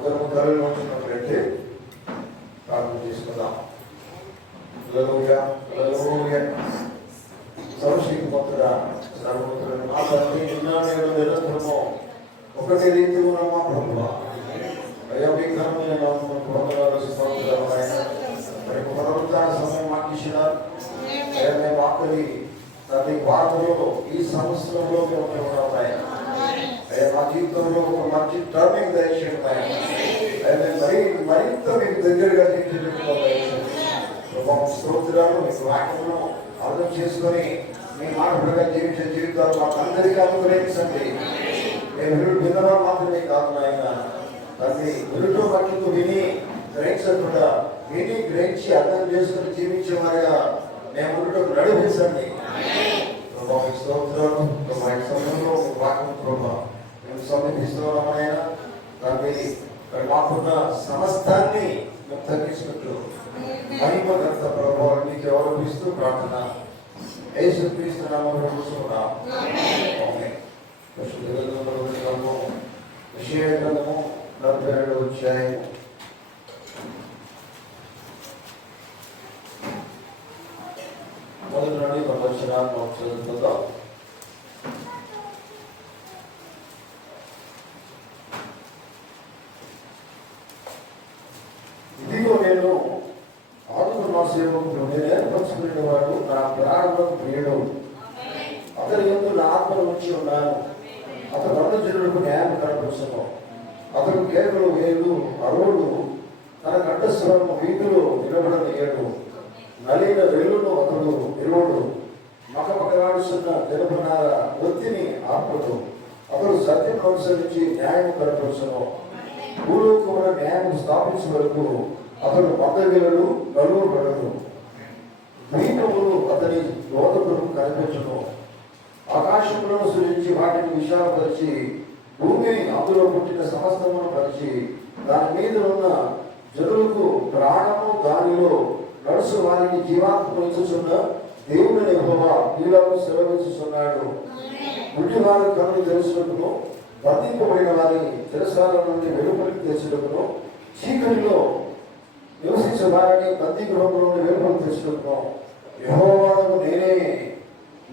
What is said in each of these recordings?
అందరము కళ్ళు ఉంటున్నట్లయితే ప్రార్థన చేసుకుందాం. సర్వశక్తిమంతుడా సర్వోత్తరుడా మా తండ్రి నిరంతరము ఒకటి రీతి ఉన్నామా ప్రభువా. అయ్యా మీ ఘనమైన నామమునకు వందనాలు స్తోత్రాలు నాయన. మరి పునరుద్ధాన సమయం మాకు ఇచ్చినారు. అయ్యా మేము ఆఖరి తండ్రి వారంలో ఈ సంవత్సరంలో మేము ఉన్నాం నాయన. అయ్యా మా జీవితంలో ఒక మంచి టర్నింగ్ దయచేయండి నాయన. అయ్యా మరింత మీకు దగ్గరగా స్తోత్రాలు మీకు వాక్యమును అర్థం చేసుకొని మీ మానవుడిగా జీవించే జీవితాలు మాకు అందరికీ అనుగ్రహించండి. మేము వినడం మాత్రమే కాదు నాయన తండ్రి, వినుటూ వాక్యము విని గ్రహించకుండా విని గ్రహించి అర్థం చేసుకుని జీవించే వారిగా మేము ఉండటం నడిపించండి. స్తోత్రాలు మా సమయంలో వాక్యం ప్రభావ మేము సమీపిస్తున్నాం ఆయన తండ్రి. మాకున్న సమస్తాన్ని మేము తగ్గించుకుంటూ మహిమ గంత ప్రభావం మీకు ఎవరు ఇస్తూ ప్రార్థన యేసు క్రీస్తు నామములో కూర్చున్నాం. యెషయా గ్రంథము 42వ అధ్యాయం మొదటి నుండి 10 వచనాలను చదువుకుందాం. ఇదిగో నేను ఆదుకున్న సేవకుడు, నేను ఏర్పరచుకునే వాడు, నా ప్రారంభం ప్రియుడు, అతని యందు నా ఆత్మను ఉంచి ఉన్నాను. అతను అన్ని జనులకు న్యాయం కనపరుచును. అతను కేవలం వేలు అరువులు, తన కంఠస్వరము వీధులు నిలబడనీయడు. నలిన వెలును అతడు నిలువడు. మకమకలాడుతున్న జనపనార ఒత్తిని ఆపడు. అతడు సత్యం అనుసరించి న్యాయం కనపరుచును. భూలోకమున న్యాయం స్థాపించే వరకు అతడు మందగిలడు, నలుగు పడదు. ద్వీపములు అతని బోధకులకు కనిపించును. ఆకాశములను సృజించి వాటిని విశాలపరిచి భూమిని అందులో పుట్టిన సమస్తమును పరిచి దాని మీద ఉన్న జనులకు ప్రాణము, దానిలో నడుసు వారికి జీవాత్మ ఇచ్చుచున్న దేవుని యెహోవా ఈలాగు సెలవిస్తున్నాడు. గుడ్డి వారి కన్నులు తెరుచుటకును, బంధింపబడిన వారి చెరసాల నుండి వెలుపలికి తెచ్చుటకును, చీకటిలో నివసించే వారిని బందీ గృహం నుండి వెలుపలికి తెచ్చుటకును యెహోవాను నేనే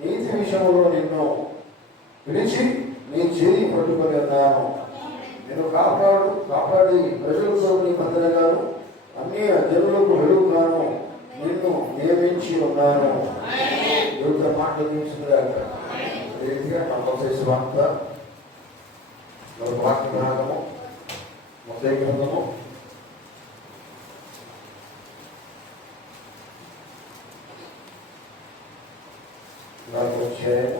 నీతి విషయంలో నిన్ను పిలిచి నీ చేయి పట్టుకొని ఉన్నాను. నేను కాపాడి ప్రజలతో నీ బంధనగాను అన్ని జనులకు వెలుగుగాను నిన్ను నియమించి ఉన్నాను. దేవుడితో మాటలు నియమించుగాక. రీతిగా నమ్మకం వార్త వాక్య భాగము మొదటి గ్రంథము 4వ అధ్యాయం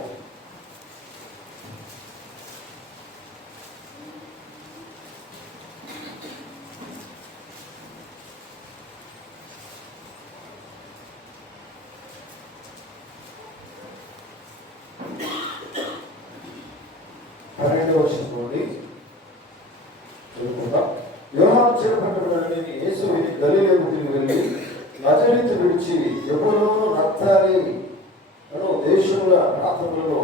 12వ వచనం నుండి చదువుకుందాం. యోహాను చెరపట్టబడిన యేసు గలిలయకు తిరిగి వెళ్ళి నజరేతు విడిచి జబూలూను, నఫ్తాలి దేశముల ప్రాంతములలో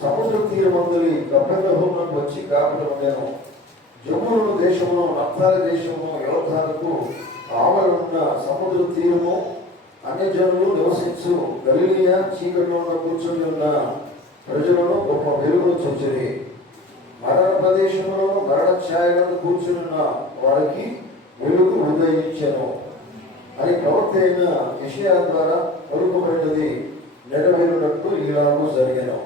సముద్ర తీరమందలి కపెర్నహూమునకు వచ్చి కాపురం ఉండెను. జబూలూను దేశమును, నఫ్తాలి దేశమును, యోర్దానుకు ఆవరణ సముద్ర తీరము అన్యజనులు నివసించు గలిలయ చీకటిలో కూర్చొని ఉన్న ప్రజలను గొప్ప వెలుగును చూచిరి. మరణ ప్రదేశంలోను మరణ ఛాయలను కూర్చున్న వారికి వెలుగు ఉదయించెను అని ప్రవక్త అయిన యెషయా ద్వారా పలుకబడినది నెరవేరునట్టు ఈలాగు జరిగెను.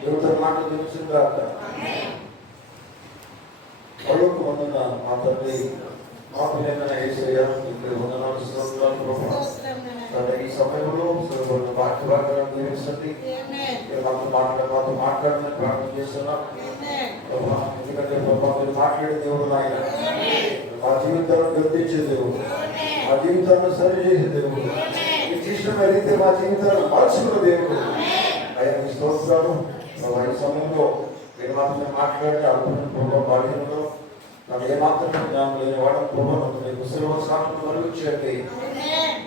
దేవుని మాట తెలుసుగాక. పలుకు వందన మా తండ్రి, మా పిల్లైన యేసయ్య నీకు వందనాలు స్తోత్రాలు ప్రభువా. ఈ సమయంలో వాక్య భాగాలను దీవించండి. మాతో మాట్లాడమని ప్రార్థన చేస్తున్నాం ప్రభా. ఎందుకంటే ప్రభా మీరు మాట్లాడే దేవుడు నాయన, మా జీవితాలను గర్తించే దేవుడు, మా జీవితాలను సరి చేసే దేవుడు, మీకు ఇష్టమైన రీతి మా జీవితాలను మార్చుకున్న దేవుడు. అయ్యా మీ స్తోత్రాలు ప్రభా. ఈ సమయంలో మీరు మాత్రమే మాట్లాడితే అనుకున్న ప్రభావ బాధ్యతలో నాకు ఏమాత్రం జ్ఞానం లేని వాడు ప్రభావం మీకు సెలవు సాధన వరకు చేయండి.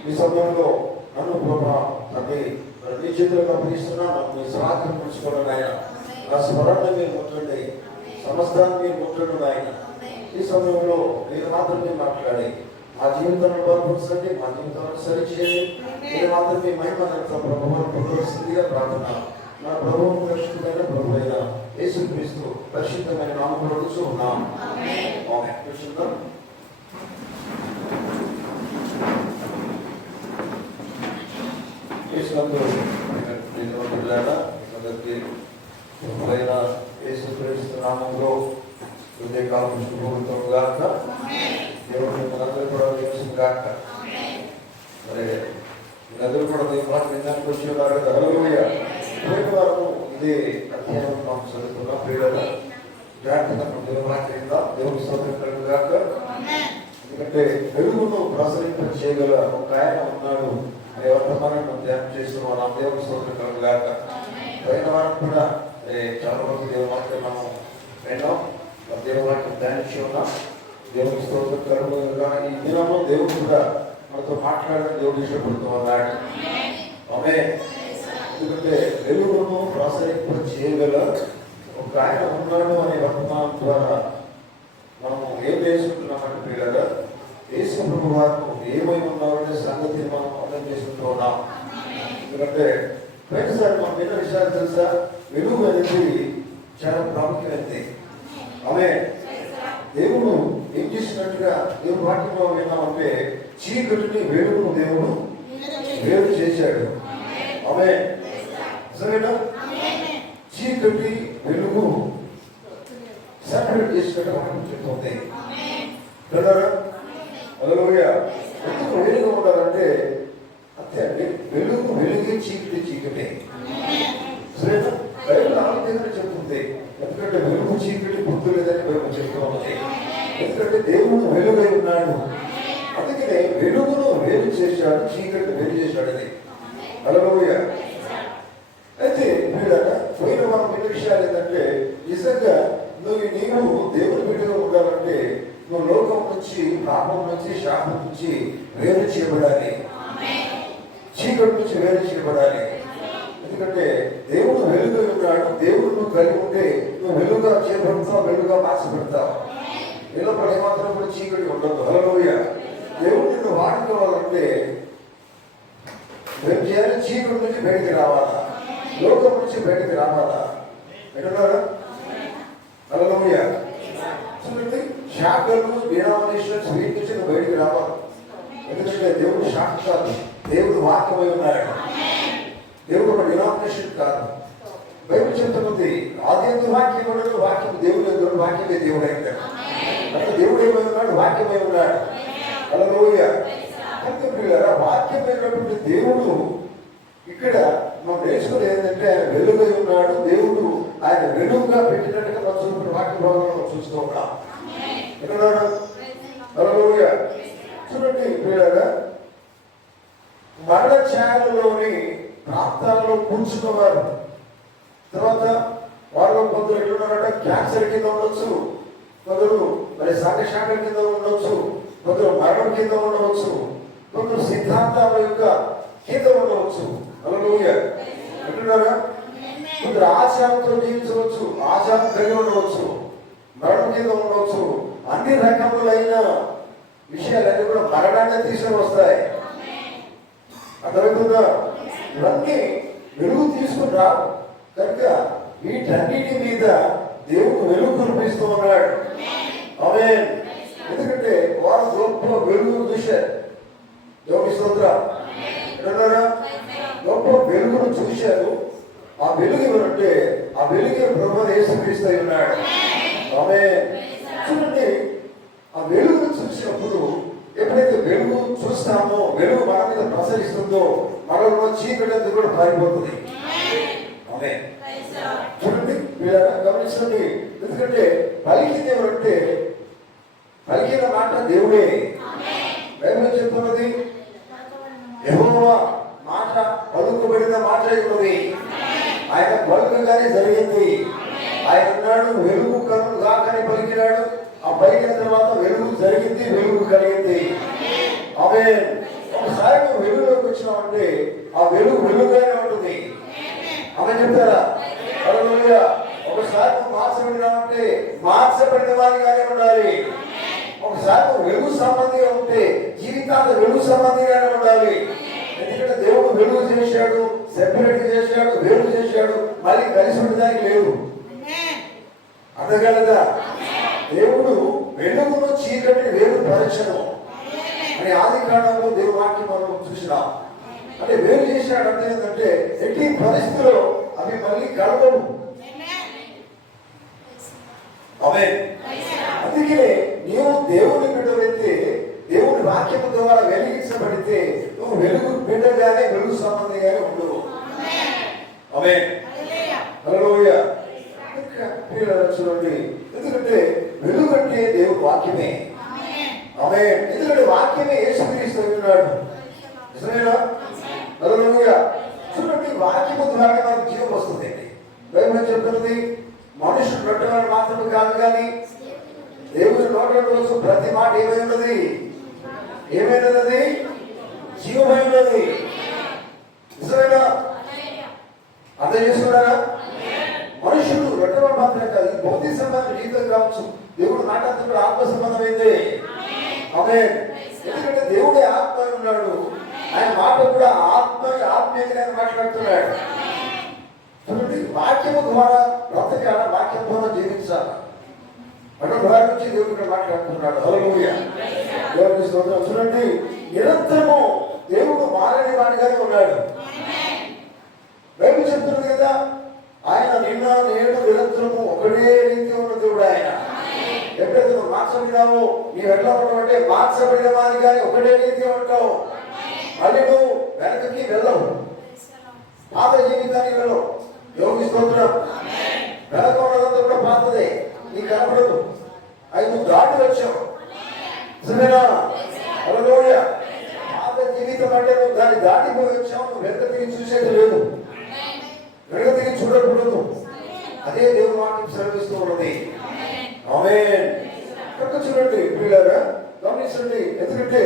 ఈ సమయంలో నన్ను ప్రభా తండ్రి మీ చేతులకు అప్పగిస్తున్నాను. మీ సహాయం పుచ్చుకోవడం ఆయన, నా స్మరణను మీరు ముట్టండి, సమస్తాన్ని మీరు ముట్టండి ఆయన. ఈ సమయంలో మీరు మాత్రమే మాట్లాడి మా జీవితాలను బలపరచండి, మా జీవితాలను సరిచేయండి. మీరు మాత్రమే మహిమనంతా ప్రభువును పొందవలసిందిగా ప్రార్థన. నా ప్రభువు పరిశుద్ధమైన ప్రభు అయిన యేసుక్రీస్తు పరిశుద్ధమైన నామములో అడుగుచూ ఉన్నాం. ఆమేన్. కూర్చుందాం. యేసుక్రీస్తు నామములో హృదయకాలం శుభములతో గాక. దేవుని మనందరూ కూడా దీవించును గాక. మరి అందరూ కూడా దేవుని మాట వినడానికి వచ్చి ఉన్నారు కదా. హల్లెలూయా. వారము ఇదే అధ్యాయం మనం చదువుతున్నాం. ప్రియుల జాగ్రత్తగా దేవుని మాట విందాం. దేవుని స్తోత్రం కలుగును గాక. ఎందుకంటే వెలుగును ప్రసరింప చేయగల ఒక ఆయన ఉన్నాడు అనే వర్తమానం మనం ధ్యానం చేస్తున్నాం. నా దేవుని స్తోత్రం కలుగును గాక. పోయిన వారం కూడా చాలా వరకు దేవుని మాట మనం విన్నాం, దేవుని వాక్యం ధ్యానించి ఉన్నాం. దేవుని స్తోత్రం కలుగును గాక. ఈ దినము దేవుడు కూడా మనతో మాట్లాడడం దేవుడు ఇష్టపడుతూ ఉన్నాడు. ఆమేన్. ఎందుకంటే వెలుగును ప్రసరింప చేయగల ఒక ఆయన ఉన్నాడు అనే వర్తమానం ద్వారా మనము ఏం చేసుకుంటున్నామంటే పిల్లగా యేసు ప్రభు వారు ఏమై ఉన్నారనే సంగతిని మనం అర్థం చేసుకుంటూ ఉన్నాం. ఎందుకంటే ప్రతిసారి మనం విన్న విషయాలు తెలుసా, వెలుగు అనేది చాలా ప్రాముఖ్యమైనది. ఆమేన్. దేవుడు ఏం చేసినట్టుగా దేవుడు వాక్యంలో విన్నామంటే చీకటిని వెలుగును దేవుడు వేరు చేశాడు. ఆమేన్. సరేనా? చీకటి వెలుగు సెపరేట్ చేసినట్టు మనం చెప్తుంది. హల్లెలూయా. ఎందుకు వెలుగు ఉండాలంటే అంతే అండి, వెలుగు వెలుగే, చీకటి చీకటే. సరేనా? బైబిల్ ఆ విధంగా చెప్తుంది. ఎందుకంటే వెలుగు చీకటి గుర్తు లేదని బైబిల్ చెప్తూ ఉంది. ఎందుకంటే దేవుడు వెలుగై ఉన్నాడు, అందుకనే వెలుగును వేరు చేశాడు, చీకటిని వేరు చేశాడు. అది హల్లెలూయా. అయితే పోయిన మనం విన్న విషయాలు ఏంటంటే నిజంగా నీవు దేవుని బిడ్డగా ఉండాలంటే నువ్వు లోకం నుంచి, పాపం నుంచి, శాపం నుంచి వేరు చేయబడాలి, చీకటి నుంచి వేరు చేయబడాలి. ఎందుకంటే దేవుడు వెలుగు ఉన్నాడు, దేవుడు నువ్వు కలిగి ఉంటే నువ్వు వెలుగుగా చేయబడతావు, వెలుగుగా మార్చబడతావు. లోపల ఏమాత్రం కూడా చీకటి ఉండదు. హల్లెలూయా. దేవుడు నిన్ను వాడుకోవాలంటే ఏం చేయాలి? చీకటి నుంచి బయటికి రావాలా, లోకం నుంచి బయటికి రావాలా. వింటున్నారా? హల్లెలూయా. చూడండి, శాఖలు, డినామినేషన్స్ వీటి నుంచి నువ్వు బయటికి రావాలి. ఎందుకంటే దేవుడు శాఖ కాదు, దేవుడు వాక్యమై ఉన్నాడు. దేవుడు ఒక డినామినేషన్ కాదు. బైబిల్ చెప్తున్నది ఆది వాక్యం ఉన్నాడు, వాక్యం దేవుడు ఎదురు, వాక్యమే దేవుడు అయింది. అంటే దేవుడు ఏమై ఉన్నాడు? వాక్యమై ఉన్నాడు. హల్లెలూయా. అంటే పిల్లరా, వాక్యమైనటువంటి దేవుడు ఇక్కడ మనం నేర్చుకుని ఏంటంటే ఆయన వెలుగై ఉన్నాడు. దేవుడు ఆయన వెలుగుగా పెట్టినట్టుగా మనం చూసిన వాక్య భాగంలో చూస్తూ ఉన్నాం. హల్లెలూయా. చూడండి పిల్లరా, మరణ ఛాయలోని ప్రాంతాల్లో కూర్చున్నవారు, తర్వాత వాళ్ళు కొందరు ఎట్లున్నారంటే క్యాన్సర్ కింద ఉండొచ్చు, కొందరు మరి సంఘశాఖ కింద ఉండొచ్చు, కొందరు మరణం కింద ఉండవచ్చు, కొందరు సిద్ధాంతాల యొక్క కింద ఉండవచ్చు. హల్లెలూయా. అంటున్నారా? కొందరు ఆచారంతో జీవించవచ్చు, ఆచారం కలిగి ఉండవచ్చు, మరణం కింద ఉండవచ్చు. అన్ని రకములైన విషయాలన్నీ కూడా మరణాన్ని తీసుకొని వస్తాయి. అర్థమవుతుందా? ఇవన్నీ వెలుగు తీసుకుని రావు కనుక వీటన్నిటి మీద దేవుడు వెలుగు కురిపిస్తూ ఉన్నాడు. ఆమేన్. ఎందుకంటే వారు గొప్ప వెలుగును చూశారు. దేవుని స్తోత్రం. విన్నారా? గొప్ప వెలుగును చూశారు. ఆ వెలుగు ఎవరంటే ఆ వెలుగే ప్రభువు యేసుక్రీస్తు అయి ఉన్నాడు. ఆమేన్. చూడండి, ఆ వెలుగును చూసినప్పుడు ఎప్పుడైతే వెలుగు చూస్తామో, వెలుగు మన మీద ప్రసరిస్తుందో మనలో చీకటి అంతా కూడా పారిపోతుంది. ఆమేన్. చూడండి, గమనించండి. ఎందుకంటే పలికింది ఎవరంటే పలికిన మాట దేవుడే. బైబిల్ చెప్తున్నది యెహోవా మాట పలుకబడిన మాట ఉన్నది, ఆయన పలుకగానే జరిగింది. ఆయన అన్నాడు వెలుగు కను గాకని పలికినాడు. ఆ పలికిన తర్వాత వెలుగు జరిగింది, వెలుగు కలిగింది. ఆమేన్. ఒకసారి నువ్వు వెలుగులోకి వచ్చినావంటే ఆ వెలుగు వెలుగుగానే ఉంటుంది. ఆమె చెప్తారా? హల్లెలూయా. ఒకసారి నువ్వు మార్చబడినావంటే మార్చబడిన వారిగానే ఉండాలి. ఒకసారి నువ్వు వెలుగు సంబంధిగా ఉంటే జీవితాంత వెలుగు సంబంధిగానే ఉండాలి. ఎందుకంటే దేవుడు వెలుగు చేశాడు, సెపరేట్ చేశాడు, వేరు చేశాడు, మళ్ళీ కలిసి ఉండడానికి లేదు. అర్థగలదా? దేవుడు వెలుగును చీకటిని వేరు పరచను అని ఆది కాండంలో దేవుడు వాక్యం మనం చూసినాం. అంటే వేరు చేశాడు అంటే ఏంటంటే ఎట్టి పరిస్థితుల్లో అవి మళ్ళీ కలవవు. ఆమేన్. అందుకే నీవు దేవుని బిడ్డవైతే, దేవుని వాక్యము ద్వారా వెలిగించబడితే నువ్వు వెలుగు బిడ్డగానే వెలుగు సంబంధిగానే ఉండవు. ఆమేన్. హల్లెలూయా. చూడండి, ఎందుకంటే వెలుగు అంటే దేవుని వాక్యమే. ఆమేన్. ఎందుకంటే వాక్యమే యేసుక్రీస్తు ఉన్నాడు. నిజమేనా? హల్లెలూయా. చూడండి, వాక్యము ద్వారా మనకు జీవం వస్తుంది. బైబిల్ చెప్తున్నది మనుషులు నోటి మాత్రమే కాదు కానీ దేవుని నోటి రోజు ప్రతి మాట ఏమైనది? ఏమైనది? జీవమైనది. నిజమేనా? అర్థం చేసుకున్నారా? మనుషులు రెండవ మాత్రమే కాదు, భౌతిక సంబంధం జీవితం కావచ్చు. దేవుడు నాటంతో ఆత్మ సంబంధమైంది. ఆమేన్. ఎందుకంటే దేవుడే ఆత్మ ఉన్నాడు. ఆయన మాట కూడా ఆత్మీయంగా మాట్లాడుతున్నాడు. చూడండి, వాక్యము ద్వారా బ్రతకాల, వాక్యం ద్వారా జీవించాలి. మన ద్వారా నుంచి దేవుడు మాట్లాడుతున్నాడు. హల్లెలూయా. దేవుని స్తోత్రం. చూడండి, నిరంతరము దేవుడు మారని వాడిగానే ఉన్నాడు. బైబిల్ చెప్తుంది కదా, ఆయన నిన్న నేడు నిరంతరము ఒకటే రీతి ఉన్న దేవుడు ఆయన. ఎప్పుడైతే నువ్వు మార్చబడినావో నీవు ఎట్లా ఉంటావు అంటే మార్చబడిన వారి కానీ ఒకటే రీతి ఉంటావు. మళ్ళీ నువ్వు వెనకకి వెళ్ళవు, పాత జీవితానికి వెళ్ళవు. దేవుని స్తోత్రం. వెనక ఉన్నదంతా కూడా పాతదే, నీకు కనపడదు. అది నువ్వు దాటి వచ్చావు. నిజమేనా? హల్లెలూయా. పాత జీవితం అంటే నువ్వు దాన్ని దాటిపోయి వచ్చావు. నువ్వు వెనక తిరిగి చూసేది లేదు, వెనక తిరిగి చూడకూడదు. అదే దేవుని వాక్యం సెలవిస్తూ ఉన్నది. ఆమేన్. కనుక చూడండి ప్రియులారా, గమనించండి. ఎందుకంటే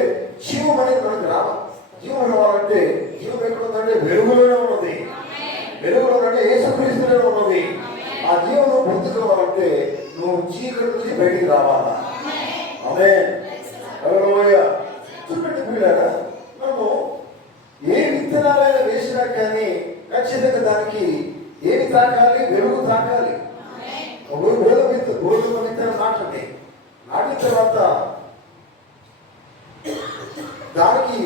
జీవం అనేది మనకు రావాలి. జీవం రావాలంటే జీవం ఎక్కడ ఉందంటే వెలుగులోనే ఉన్నది. వెలుగులో అంటే యేసుక్రీస్తులోనే ఉన్నది. ఆ జీవం పొందుకోవాలంటే నువ్వు చీకటి నుంచి బయటికి రావాలా. ఆమేన్. హల్లెలూయా. చూడండి ప్రియులారా, మనము ఏ విత్తనాలైనా వేసినా కానీ ఖచ్చితంగా దానికి ఏమి తాకాలి? వెలుగు తాకాలి. గోధుమ విత్తనం నాటండి. నాటిన తర్వాత దానికి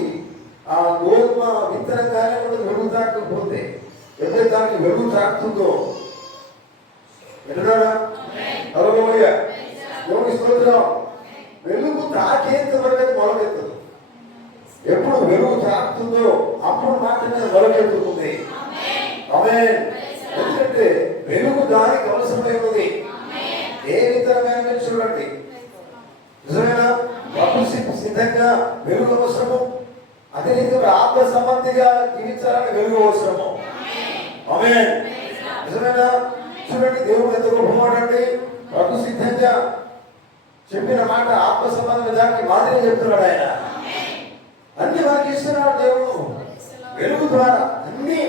ఆ గోధుమ విత్తనం కానీ వెలుగు తాకకపోతే ఎప్పుడైతే దానికి వెలుగు తాకుతుందో ఎటున్నారా? హల్లెలూయా. దేవుని స్తోత్రం. వెలుగు తాకేంత వరకు మొలకెత్తదు. ఎప్పుడు వెలుగు తాకుతుందో అప్పుడు మాత్రమే మొలకెత్తుతుంది. ఆమేన్. ఎందుకంటే వెలుగు దానికి అవసరమై ఉన్నది. ఏ విత్తనమైన మీరు చూడండి, నిజమేనా? ప్రకృతి సిద్ధంగా వెలుగు అవసరము. అదే రీతిగా ఆత్మ సంబంధిగా జీవించాలని వెలుగు అవసరము. ఆమేన్. నిజమేనా? చూడండి, దేవుడు ఎంత గొప్పవాడండి. ప్రకృతి సిద్ధంగా చెప్పిన మాట ఆత్మ సంబంధం దానికి మాదిరి చెప్తున్నాడు ఆయన. అన్ని మనకి ఇస్తున్నాడు దేవుడు వెలుగు ద్వారా. అన్ని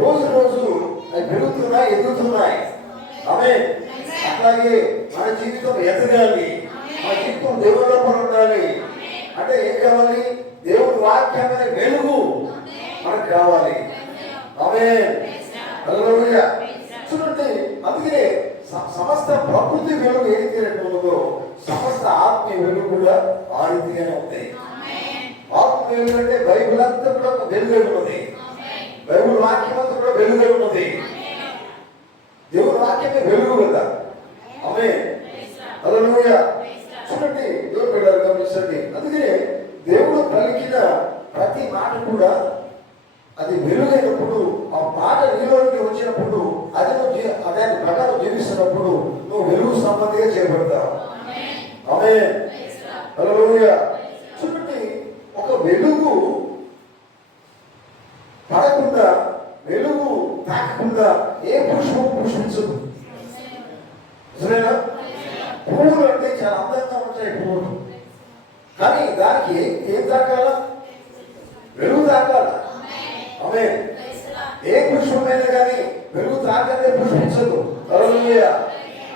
రోజు రోజు అవి పెరుగుతున్నాయి, ఎదుగుతున్నాయి. ఆమేన్. అట్లాగే మన జీవితం ఎదగాలి, మన జీవితం దేవుడిలో ఉండాలి అంటే ఏం కావాలి? దేవుడి వాక్యమైన వెలుగు మనకు కావాలి. ఆమేన్. హల్లెలూయా. చూడండి, అందుకనే సమస్త ప్రకృతి వెలుగు ఏ రీతిగా ఉన్నదో సమస్త ఆత్మీయ వెలుగు కూడా ఆ రీతిగానే ఉంది. ఆత్మ వెలుగు అంటే బైబిల్ అంతా కూడా ఒక వెలుగు ఉన్నది. బైబిల్ వాక్యం అంతా కూడా వెలుగు ఉన్నది. దేవుని వాక్యమే వెలుగు కదా. ఆమేన్. హల్లెలూయా. చూడండి, దేవుని బిడ్డలు గమనించండి. అందుకనే దేవుడు పలికిన ప్రతి మాట కూడా అది వెలుగైనప్పుడు, ఆ మాట నీలోకి వచ్చినప్పుడు, అది నువ్వు అదే ప్రకారం జీవిస్తున్నప్పుడు నువ్వు వెలుగు సంబంధిగా చేయబడతావు. ఆమేన్. హల్లెలూయా. చూడండి, ఒక వెలుగు పడకుండా, వెలుగు తాకకుండా ఏ పుష్పం పుష్పించదు. నిజమేనా? పువ్వులు అంటే చాలా అందంగా ఉంటాయి పువ్వులు, కానీ దానికి ఏం తాకాల? వెలుగు తాకాల. ఆమేన్. ఏ పుష్పమైనా కానీ వెలుగు తాకనే పుష్పించదు. హల్లెలూయా.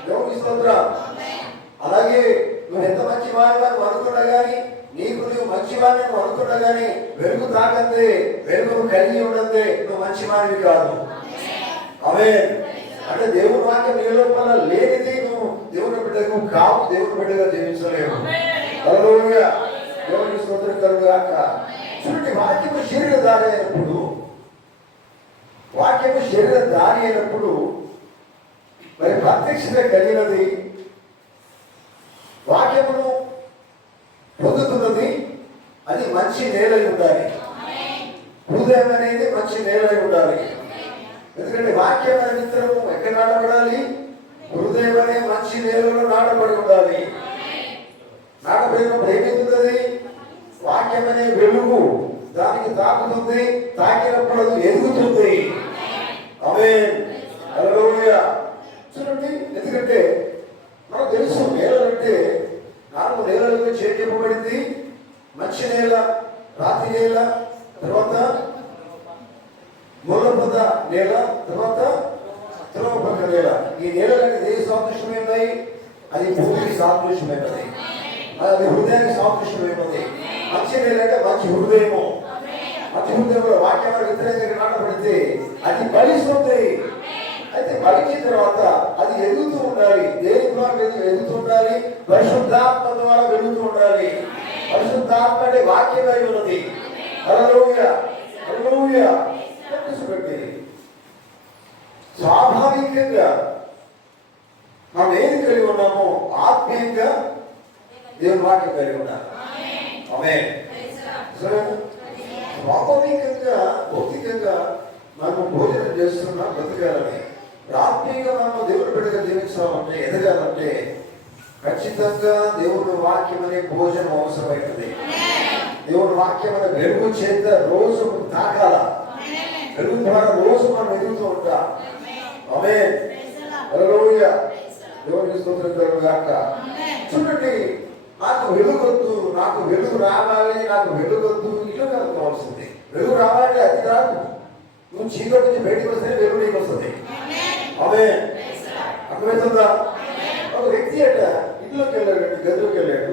దేవునికి స్తోత్రం. అలాగే నువ్వు ఎంత మంచి వాడిని అనుకున్నా కానీ, నీకు నువ్వు మంచివాడిని అనుకున్నా కానీ వెలుగు తాకందే, వెలుగును కలిగి ఉండదే నువ్వు మంచివాడివి కాదు. ఆమేన్. అంటే దేవుని వాక్యం నీ లోపల లేనిది నువ్వు దేవుని బిడ్డకు కావు, దేవుని బిడ్డగా జీవించలేవు. హల్లెలూయా. దేవునికి స్తోత్రం కలుగుగాక. చూడండి, వాక్యము శరీరధారి అయినప్పుడు, వాక్యము శరీరధారి అయినప్పుడు మరి ప్రత్యక్షత కలిగినది, వాక్యమును పొందుతున్నది, అది మంచి నేలై ఉండాలి. హృదయం అనేది మంచి నేలై ఉండాలి. ఎందుకంటే వాక్యం అనే విత్తనము ఎక్కడ నాటబడాలి? హృదయం అనే మంచి నేలలో నాటబడి ఉండాలి. నాటబడినప్పుడు ఏమవుతుంది? వాక్యం అనే వెలుగు దానికి తాకుతుంది, తాకినప్పుడు అది ఎదుగుతుంది. ఆమేన్. హల్లెలూయా. చూడండి, ఎందుకంటే మనకు తెలుసు నేలంటే 4 నేలలుగా చేయబడింది. మంచి నేల, రాతి నేల, తర్వాత ముళ్ళపొద నేల, తర్వాత త్రోవపక్క నేల. ఈ నేలలన్నీ దేనికి సాదృశ్యమైనవి? అది భూమికి సాదృశ్యమైనది, అది హృదయానికి సాదృశ్యమైనది. మంచి నేల అంటే మంచి హృదయము. మంచి హృదయంలో వాక్యం వ్యతిరేకంగా నాటబడితే అది ఫలిస్తుంది. అయితే ఫలించిన తర్వాత అది ఎదుగుతూ ఉండాలి. దేని ద్వారా ఎదుగుతూ ఉండాలి? పరిశుద్ధాత్మ ద్వారా వెలుగుతూ ఉండాలి. పరిశుద్ధాత్మ అంటే వాక్యమై ఉన్నది. హల్లెలూయా. హల్లెలూయా. పెట్టి స్వాభావికంగా మనం ఏది కలిగి ఉన్నామో ఆత్మీయంగా దేవుని వాక్యం కలిగి ఉండాలి. ఆమేన్. స్వాభావికంగా భౌతికంగా మనం భోజనం చేస్తున్నాం బ్రతకాలని, ఆత్మీయంగా మనం దేవుని బిడ్డగా జీవించాలంటే, ఎదగాలంటే ఖచ్చితంగా దేవుని వాక్యం అనే భోజనం అవసరమైనది. దేవుని వాక్యం అనే వెలుగు చేత రోజు తాకాల. వెలుగు ద్వారా రోజు మనం ఎదుగుతూ ఉంటాం. ఆమేన్. హల్లెలూయా. దేవునికి స్తోత్రం కలుగుగాక. చూడండి, నాకు వెలుగొద్దు, నాకు వెలుగు రావాలి, నాకు వెలుగొద్దు, ఇల్లు కలుసుకోవాల్సింది. వెలుగు రావాలంటే అది రాదు. నువ్వు చీకటి నుంచి బయటకు వస్తే వెలుగు నీకు వస్తుంది. ఆమేన్. అర్థమవుతుందా? ఒక వ్యక్తి అట ఇంట్లోకి వెళ్ళాడు, గదిలోకి వెళ్ళాడు.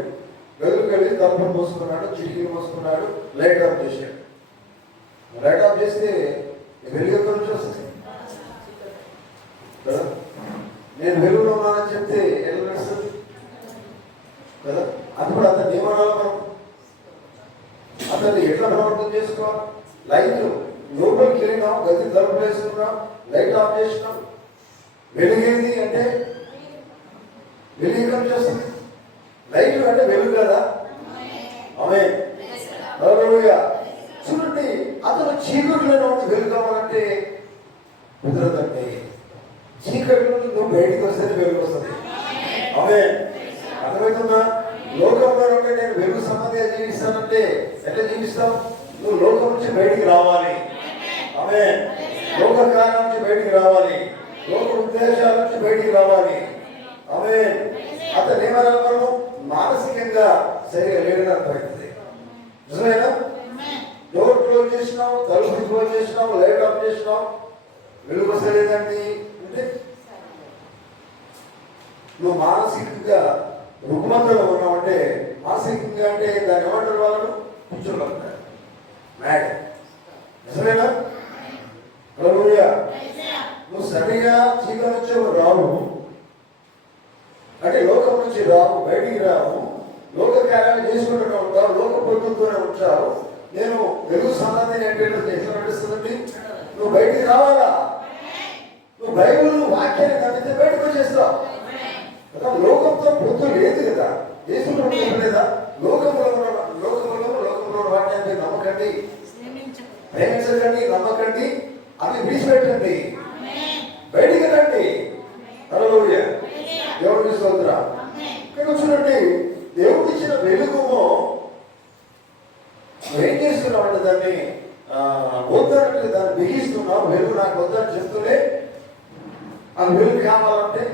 గదిలోకి వెళ్ళి తలుపులు మోసుకున్నాడు, కిటికీలు మోసుకున్నాడు, లైట్ ఆఫ్ చేశాడు. లైట్ ఆఫ్ చేస్తే వెలుగు ఎక్కడి నుంచి వస్తుంది కదా? నేను వెలుగులో ఉన్నానని చెప్తే ఎలా నడుస్తుంది కదా? అప్పుడు అతను ఏమనాలి? మనం అతన్ని ఎట్లా ప్రవర్తన చేసుకోవాలి? లైట్ లోపలికి వెళ్ళినాం, గది తలుపులు వేసుకున్నాం, లైట్ ఆఫ్ చేసినాం. వెలుగేది అంటే వెలుగు ఎక్కడి నుంచి వస్తుంది? లైట్ అంటే వెలుగు కదా. ఆమేన్. హల్లెలూయా. చూడండి, అతను చీకటిలో ఉండి వెలుగు కావాలంటే కుదరదండి. చీకటి నుండి నువ్వు బయటికి వస్తేనే వెలుగు వస్తుంది. ఆమేన్. అర్థమవుతుందా? లోకంలో ఉంటే నేను వెలుగు సంబంధిగా జీవిస్తానంటే ఎట్లా జీవిస్తావు? నువ్వు లోకం నుంచి బయటికి రావాలి. ఆమేన్. లోక కాలం నుంచి బయటికి రావాలి, లోక ఉద్దేశాల నుంచి బయటికి రావాలి. ఆమేన్. అతను ఏమన్నా మనము మానసికంగా సరిగా లేదని అర్థమవుతుంది. నిజమేనా? డోర్ క్లోజ్ చేసినావు, తలుపు క్లోజ్ చేసినావు, లైట్ ఆఫ్ చేసినావు, వెలుగు వస్తలేదండి అంటే నువ్వు మానసికంగా రుగ్మతలో ఉన్నావంటే, మానసికంగా అంటే దాన్ని ఏమంటారు వాళ్ళను? కూర్చోలు అంటారు, మ్యాడ్. నిజమేనా? హల్లెలూయా. నువ్వు సరిగా చీకటి నుంచి రావు అంటే లోకం నుంచి రావు, బయటికి రావు, లోక కార్యాలు చేసుకుంటూనే ఉంటావు, లోక పొద్దుతూనే ఉంటావు. నేను వెలుగు సంబంధిని అంటే ఎట్లా నడుస్తుందండి? నువ్వు బయటికి రావాలా? నువ్వు బైబిల్ వాక్యాన్ని నమ్మితే బయటకు వచ్చేస్తావు. లోకంతో పొద్దు లేదు కదా, చేసుకుంటూ లేదా? లోకంలో వాక్యాన్ని నమ్మకండి, ప్రేమించకండి, నమ్మకండి, అవి విడిచిపెట్టండి, బయటికి రండి. హల్లెలూయా. దేవుడికి స్తోత్రం. ఇక్కడ చూడండి, దేవుడు ఇచ్చిన వెలుగుమో ఏం చేస్తున్నావు అంటే దాన్ని వద్దంటే దాన్ని బిగిస్తున్నావు. వెలుగు నాకు వద్దని చెప్తూనే ఆ వెలుగు కావాలంటే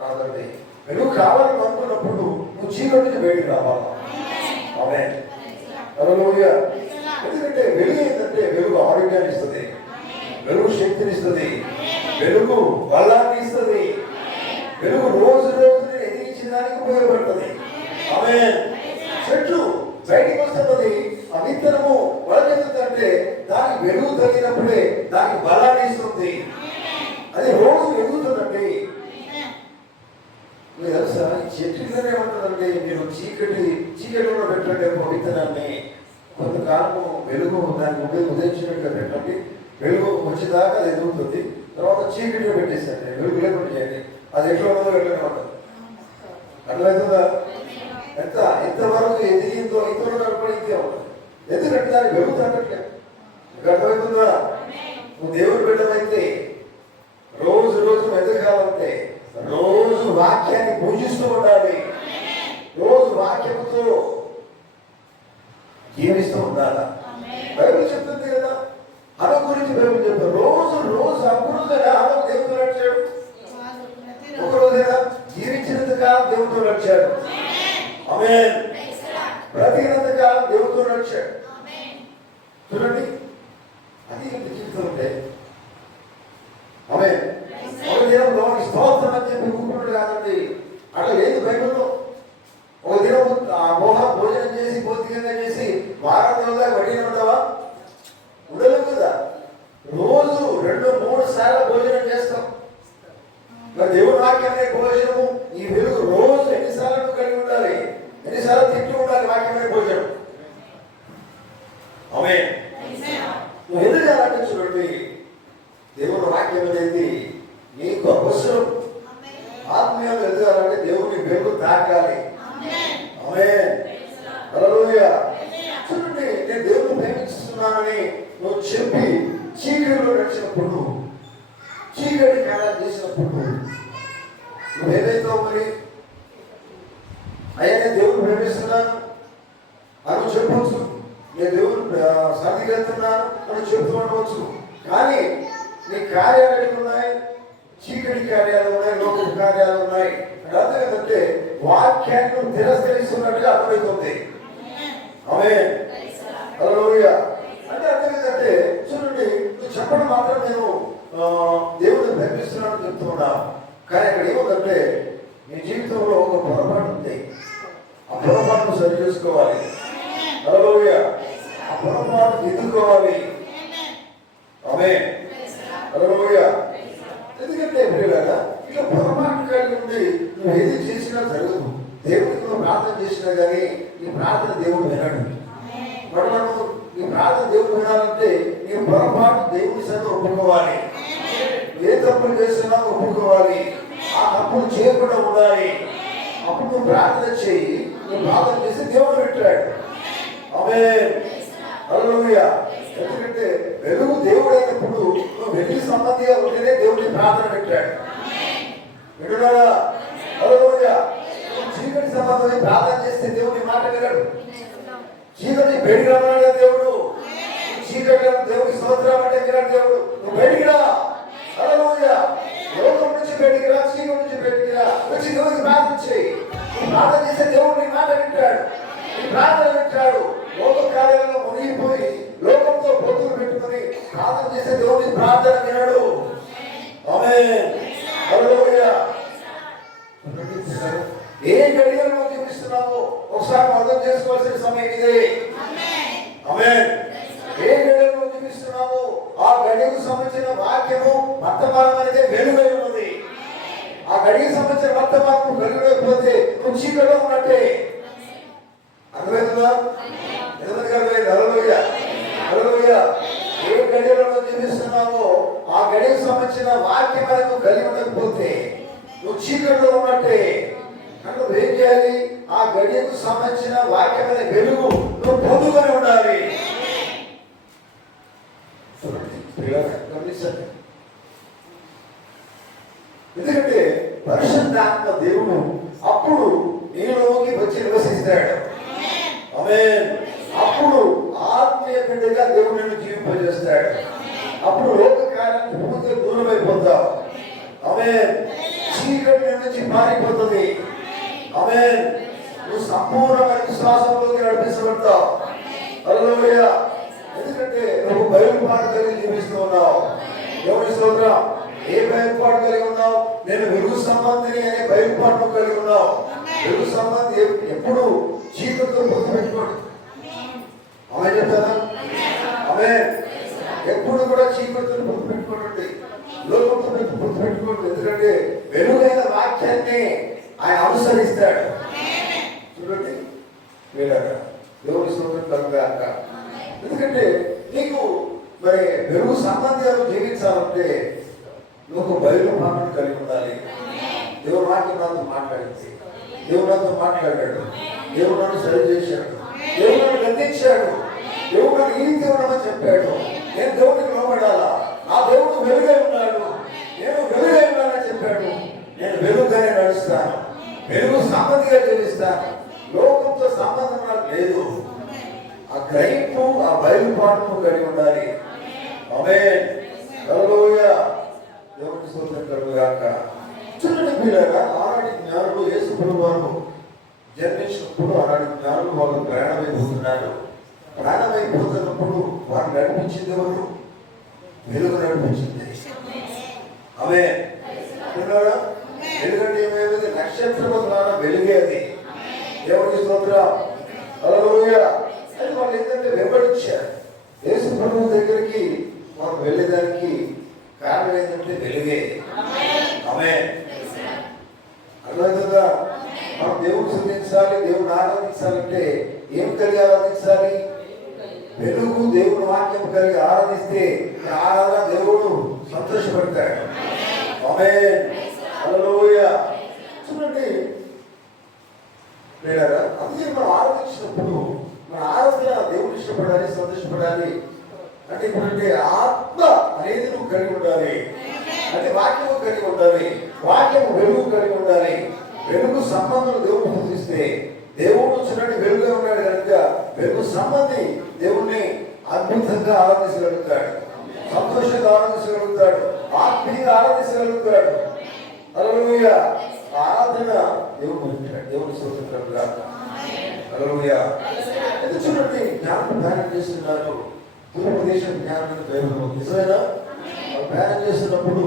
కాదండి. వెలుగు కావాలని అనుకున్నప్పుడు నువ్వు చీకటి నుంచి బయటికి రావాలి. ఆమేన్. హల్లెలూయా. ఎందుకంటే వెలుగు ఏంటంటే వెలుగు ఆరోగ్యాన్ని ఇస్తుంది, వెలుగు శక్తిని ఇస్తుంది, వెలుగు బలాన్ని ఇస్తుంది. వెలుగు రోజు రోజుని ఎదిగించడానికి ఉపయోగపడుతుంది. ఆమేన్. చెట్లు బయటికి వస్తున్నది, ఆ విత్తనము మొలకెత్తుతుందంటే దానికి వెలుగు తగినప్పుడే దానికి బలాన్ని ఇస్తుంది. అది రోజు ఎదుగుతుందండి. మీరు తెలుసా, చెట్లుగానే ఉంటుందండి. మీరు చీకటిలో పెట్టండి ఒక విత్తనాన్ని, కొంతకాలము వెలుగు దానికి ఉదయించినట్టుగా పెట్టండి. వెలుగు వచ్చేదాకా అది ఎదుగుతుంది. తర్వాత చీకటిలో పెట్టేసండి, వెలుగు లేకుండా చేయండి, అది ఎట్లా ఉన్నదో ఎట్లనే ఉంటుంది. అర్థమవుతుందా? ఎంతవరకు ఎదిగిందో ఇతరులు నడపడం ఇంకే ఉంటుంది. ఎందుకంటే దానికి వెలుగు తగ్గట్లేదు. అర్థమవుతుందా? నువ్వు దేవుడు బిడ్డమైతే రోజు రోజు ఎదగాలంటే రోజు వాక్యాన్ని పూజిస్తూ ఉండాలి. రోజు వాక్యముతో జీవిస్తూ ఉండాలా. బైబిల్ చెప్తుంది కదా, అను గురించి బైబిల్ చెప్తారు. రోజు రోజు అప్పుడు అను దేవుడు నడిచాడు. ఒకరోజైనా జీవించినంత కాలం దేవుడితో నడిచాడు. ఆమేన్. బ్రతికినంత కాలం దేవుడితో నడిచాడు. చూడండి, అది జీవితం అంటే ఆమేన్. ఒక దినం స్తోత్రం అని చెప్పి ఊరుకున్నాడు కాదండి, అట్లా లేదు బైబిల్లో. ఒక దినం భోజనం చేసి భౌతికంగా చేసి వారం రోజులుగా వడ్డీని ఉండవా? ఉండలేవు కదా. రోజు 2-3 సార్లు భోజనం చేస్తాం. మరి దేవుడు వాక్యమే భోజనము. ఈ వెలుగు రోజు ఎన్నిసార్లు కలిగి ఉండాలి, ఎన్నిసార్లు తింటూ ఉండాలి వాక్యమే భోజనం. ఆమేన్. నువ్వు ఎదగాలంటే చూడండి, దేవుడు వాక్యం అనేది నీకు అవసరం. ఆత్మీయంగా ఎదగాలంటే దేవుని వెలుగు తాకాలి. ఆమేన్. హల్లెలూయా. చూడండి, నేను దేవుని ప్రేమిస్తున్నానని నువ్వు చెప్పి చీకటిలో నడిచినప్పుడు, చీకటి కార్యాలు చేసినప్పుడు నువ్వు ఏదైతే మరి అయ్యా నేను దేవుని ప్రేమిస్తున్నాను అని చెప్పవచ్చు. నేను దేవుని సన్నిధికి వెళ్తున్నాను అని చెప్తూ ఉండవచ్చు. కానీ నీ కార్యాలు ఎట్లున్నాయి? చీకటి కార్యాలు ఉన్నాయి, లోక కార్యాలు ఉన్నాయి. అర్థం ఏంటంటే వాక్యాన్ని నువ్వు తిరస్కరిస్తున్నట్టుగా అర్థమవుతుంది. ఆమేన్. హల్లెలూయా. అంటే అర్థం ఏంటంటే చూడండి, నువ్వు చెప్పడం మాత్రం నేను దేవుడిని ప్రేమిస్తున్నాను చెప్తున్నా, కానీ అక్కడ ఏముందంటే నీ జీవితంలో ఒక పొరపాటు ఉంది. ఆ పొరపాటును సరి చేసుకోవాలి. హల్లెలూయా. ఆ పొరపాటు ఎదుర్కోవాలి. ఆమేన్. హల్లెలూయా. ఎందుకంటే ప్రియులారా, ఇట్లా పొరపాటు కలిగి ఉండి నువ్వు ఏది చేసినా జరగదు. దేవుడికి నువ్వు ప్రార్థన చేసినా కానీ ఈ ప్రార్థన దేవుడు వినడు. మనం ఈ ప్రార్థన దేవుడు వినాలంటే నీ పొరపాటు దేవుడి సైతం ఒప్పుకోవాలి. ఏ తప్పులు చేస్తున్నా ఒప్పుకోవాలి. ఆ తప్పులు చేయకుండా ఉండాలి. అప్పుడు నువ్వు ప్రార్థన చేయి. నువ్వు ప్రార్థన చేసి దేవుడు పెట్టాడు. ఆమేన్. హల్లెలూయా. ఎందుకంటే వెలుగు దేవుడు అయినప్పుడు నువ్వు వెలుగు సంబంధిగా ఉంటేనే దేవుడిని ప్రార్థన పెట్టాడు. వింటున్నారా? హల్లెలూయా. చీకటి సంబంధమై ప్రార్థన చేస్తే దేవుడి మాట వినడు. చీకటి బయటికి రమ్మన్నాడు దేవుడు. చీకటి దేవుడి స్తోత్రం అంటే వినడు దేవుడు. నువ్వు బయటికి రా. హల్లెలూయా. లోకం నుంచి బయటికి రా, చీకటి నుంచి బయటికి రా, వచ్చి దేవుడికి ప్రార్థన చేయి. నువ్వు ప్రార్థన చేస్తే దేవుడిని మాట వింటాడు. నీ ప్రార్థన వింటాడు. లోక కార్యాలలో మునిగిపోయి లోకంతో పొత్తులు పెట్టుకుని ప్రార్థన చేసే దేవుడిని ప్రార్థన వినడు. ఆమేన్. హల్లెలూయా. ఏ గడియల్లో జీవిస్తున్నావో ఒకసారి అర్థం చేసుకోవాల్సిన సమయం ఇదే. ఆమేన్. ఏ గడియల్లో జీవిస్తున్నావో ఆ గడియకు సంబంధించిన వాక్యము వర్తమానం అనేది వెలుగై ఉన్నది. ఆ గడియకు సంబంధించిన వర్తమానం వెలుగైపోతే నువ్వు చీకటిలో ఉన్నట్టే. అర్థమవుతుందా? ఎంతమందికి అర్థమైంది? హల్లెలూయా. హల్లెలూయా. ఏ గడియలో జీవిస్తున్నావో ఆ గడియకు సంబంధించిన వాక్యం అనేది కలిగి ఉండకపోతే నువ్వు చీకటిలో ఉన్నట్టే. అంటే నువ్వేం చేయాలి? ఆ గడియకు సంబంధించిన వాక్యమైన వెలుగు నువ్వు పొందుకొని ఉండాలి. ఎందుకంటే పరిశుద్ధాత్మ దేవుడు అప్పుడు నీలోకి వచ్చి నివసిస్తాడు. ఆమేన్. అప్పుడు ఆత్మీయ బిడ్డగా దేవుడు నిన్ను జీవింపజేస్తాడు. అప్పుడు లోక కార్యానికి పూర్తిగా దూరం అయిపోతావు. ఆమేన్. చీకటి నుంచి పారిపోతుంది. ఆమేన్. నువ్వు సంపూర్ణమైన విశ్వాసంలోకి నడిపించబడతావు. హల్లెలూయా. ఎందుకంటే నువ్వు బయలు పాట కలిగి జీవిస్తూ ఉన్నావు. దేవుని స్తోత్రం. ఏ బయలుపాటు కలిగి ఉన్నావు? నేను వెలుగు సంబంధిని అనే బయలుపాటు కలిగి ఉన్నావు. వెలుగు సంబంధి ఎప్పుడు చీకటితో గుర్తుపెట్టుకోండి. ఆమె చెప్తారా? ఆమె ఎప్పుడు కూడా చీకటితో గుర్తుపెట్టుకోండి, లోకంతో గుర్తుపెట్టుకోండి. ఎందుకంటే వెలుగైన వాక్యాన్ని ఆయన అనుసరిస్తాడు. చూడండి వీళ్ళగా దేవుని స్తోత్రం కలుగాక. ఎందుకంటే నీకు మరి వెలుగు సంబంధాలు జీవించాలంటే నువ్వు బయలుపాటును కలిగి ఉండాలి. దేవుడు వాక్యం నాతో మాట్లాడింది, దేవుడు నాతో మాట్లాడాడు, దేవుడు నన్ను సరి చేశాడు, దేవుడు నన్ను గద్దించాడు, దేవుడు నన్ను ఈ దేవుడు చెప్పాడు. నేను దేవుడికి లోపడాలా? నా దేవుడు వెలుగై ఉన్నాడు, నేను వెలుగై ఉన్నానని చెప్పాడు. నేను వెలుగుగానే నడుస్తాను, వెలుగు సంబంధిగా జీవిస్తాను. లోకంతో సంబంధం నాకు లేదు. ఆ గ్రహింపు, ఆ బయలుపాటును కలిగి ఉండాలి. ఆమేన్. హల్లెలూయా. దేవుని స్తోత్రం కలుగుగాక. చూడండి పిల్లగా, ఆనాటి జ్ఞానులు యేసు ప్రభువారు జన్మించినప్పుడు ఆనాటి జ్ఞానులు వాళ్ళు ప్రయాణమైపోతున్నారు. ప్రయాణమైపోతున్నప్పుడు వారు నడిపించింది ఎవరు? వెలుగు నడిపించింది. ఆమేన్. ఎందుకంటే ఏమైంది? నక్షత్రము ద్వారా వెలుగేది. దేవుని స్తోత్రం. హల్లెలూయా. అది వాళ్ళు ఏంటంటే వెంబడించారు యేసు ప్రభువు దగ్గరికి. మనం వెళ్ళేదానికి కారణం ఏంటంటే వెలుగే. ఆమేన్. అర్థమవుతుందా? మనం దేవుడు స్తుతించాలి, దేవుడు ఆరాధించాలంటే ఏం కలిగి ఆరాధించాలి? వెలుగు, దేవుని వాక్యం కలిగి ఆరాధిస్తే ఆరాధన దేవుడు సంతోషపడతాడు. ఆమేన్. హల్లెలూయా. చూడండి లేదా, అందుకే మనం ఆరాధించినప్పుడు మన ఆరాధన దేవుడు ఇష్టపడాలి, సంతోషపడాలి. అంటే ఇప్పుడు ఆత్మ అనేది నువ్వు కలిగి ఉండాలి, అంటే వాక్యము కలిగి ఉండాలి, వాక్యము వెలుగు కలిగి ఉండాలి. వెలుగు సంబంధం దేవుడు పూజిస్తే దేవుడు చూడండి వెలుగుగా ఉన్నాడు కనుక వెలుగు సంబంధి దేవుణ్ణి అద్భుతంగా ఆరాధించగలుగుతాడు, సంతోషంగా ఆరాధించగలుగుతాడు, ఆత్మీయంగా ఆరాధించగలుగుతాడు. హల్లెలూయా. ఆరాధన దేవుడు దేవుని స్తోత్రం. హల్లెలూయా. ఇది చూడండి, జ్ఞానం ప్రయాణం చేస్తున్నారు. తూర్పుదేశం జ్ఞానం నిజమేనా? ప్రయాణం చేస్తున్నప్పుడు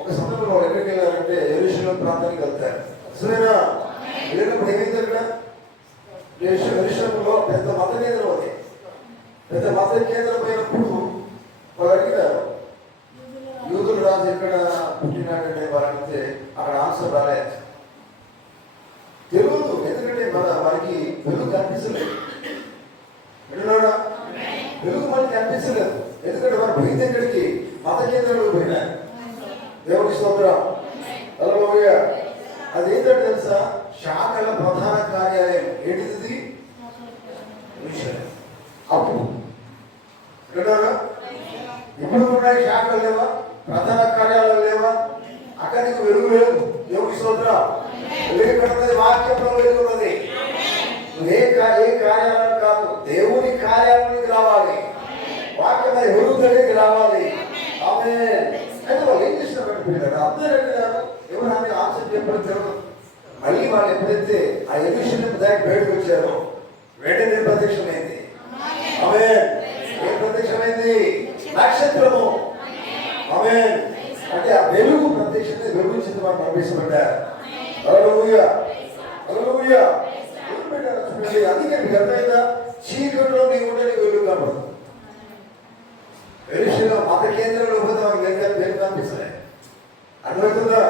ఒక సమయంలో వాళ్ళు ఎక్కడికి వెళ్ళారంటే యెరూషలేము ప్రాంతానికి వెళ్తారు. నిజమేనా? వెళ్ళినప్పుడు ఏమైంది అక్కడ? యెరూషలేములో పెద్ద మత కేంద్రం అది. పెద్ద మత కేంద్రం అయినప్పుడు వాళ్ళు అడిగినారు, యూదుల రాజు ఎక్కడ పుట్టినాడంటే వాళ్ళంటే అక్కడ ఆన్సర్ రాలేదు. తెలియదు, ఎందుకంటే మనకి వెలుగు కనిపించలేదు. విన్నాడా? వెలుగు మనకి కనిపించలేదు. ఎందుకంటే వారు పోయింది ఎక్కడికి? మత కేంద్రంలో పోయినారు. దేవుని స్తోత్రం. హల్లెలూయా. అది ఏంటంటే తెలుసా? శాఖల ప్రధాన కార్యాలయం. ఏంటిది? అప్పుడు విన్నారా? ఇప్పుడు ఉన్నాయి శాఖలు లేవా? ప్రధాన కార్యాలయాలు లేవా? అక్కడ నీకు వెలుగు లేదు. దేవుని స్తోత్రం. వెలుగు వాక్యంలో వెలుగు ఉన్నది. ఏ కార్యాలయం కాదు, దేవుని కార్యాలయానికి రావాలి, వాక్యమై వెలుగు దగ్గరికి రావాలి. ఆమేన్. అయితే వాళ్ళు ఏం చేసినారు పిల్లలు? అందరూ అడిగినారు, ఎవరు అని ఆన్సర్ చెప్పడం తెలియదు. మళ్ళీ వాళ్ళు ఎప్పుడైతే ఆ యెరూషలేము దాకా బయటకు వచ్చారో వెంటనే ప్రత్యక్షమైంది. ఆమేన్. ఏం ప్రత్యక్షమైంది? నక్షత్రము. ఆమేన్. అంటే ఆ వెలుగు ప్రత్యక్షమే వెలుగుంచింది, మనం ప్రవేశపడ్డారు. హల్లెలూయా. హల్లెలూయా. అందుకే మీకు అర్థమైందా? చీకటిలో నీకు ఉండే వెలుగు కాబట్టి యెరూషలేము మత కేంద్రంలో పోతే వాళ్ళకి వెలుగు కనిపిస్తాయి. అర్థమవుతుందా?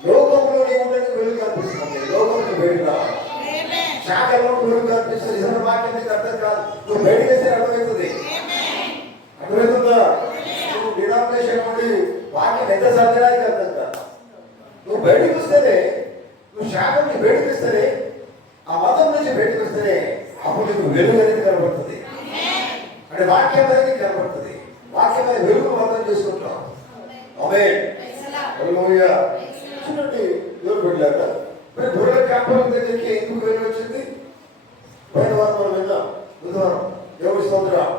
లోకంలో నీకు ఉండే వెలుగు కనిపిస్తుంది. లోకంలో వెలుగు రావాలి. శాఖలో వెలుగు కనిపిస్తుంది. ఇతర వాక్యం నీకు అర్థం కాదు. నువ్వు బయటకు వేస్తే అర్థమవుతుంది. అర్థమవుతుందా? నువ్వు డినామినేషన్ నుండి వాక్యం ఎంత చదవడానికి అర్థం కాదు. నువ్వు బయటకు వస్తేనే, నువ్వు శాఖ నుంచి బయటకు వస్తేనే, ఆ మతం నుంచి బయటకు వస్తేనే అప్పుడు నీకు వెలుగు అనేది కనబడుతుంది. అంటే వాక్యం అనేది కనబడుతుంది. వాక్యం అనేది వెలుగు అర్థం చేసుకుంటాం. ఆమేన్. హల్లెలూయా. చూడండి ఎవరు పెట్టాక మరి గొర్రెల కాపరి దగ్గరికి ఎందుకు వెలుగు వచ్చింది? పోయిన వారం మనం విన్నాం, బుధవారం. దేవుడి స్తోత్రం.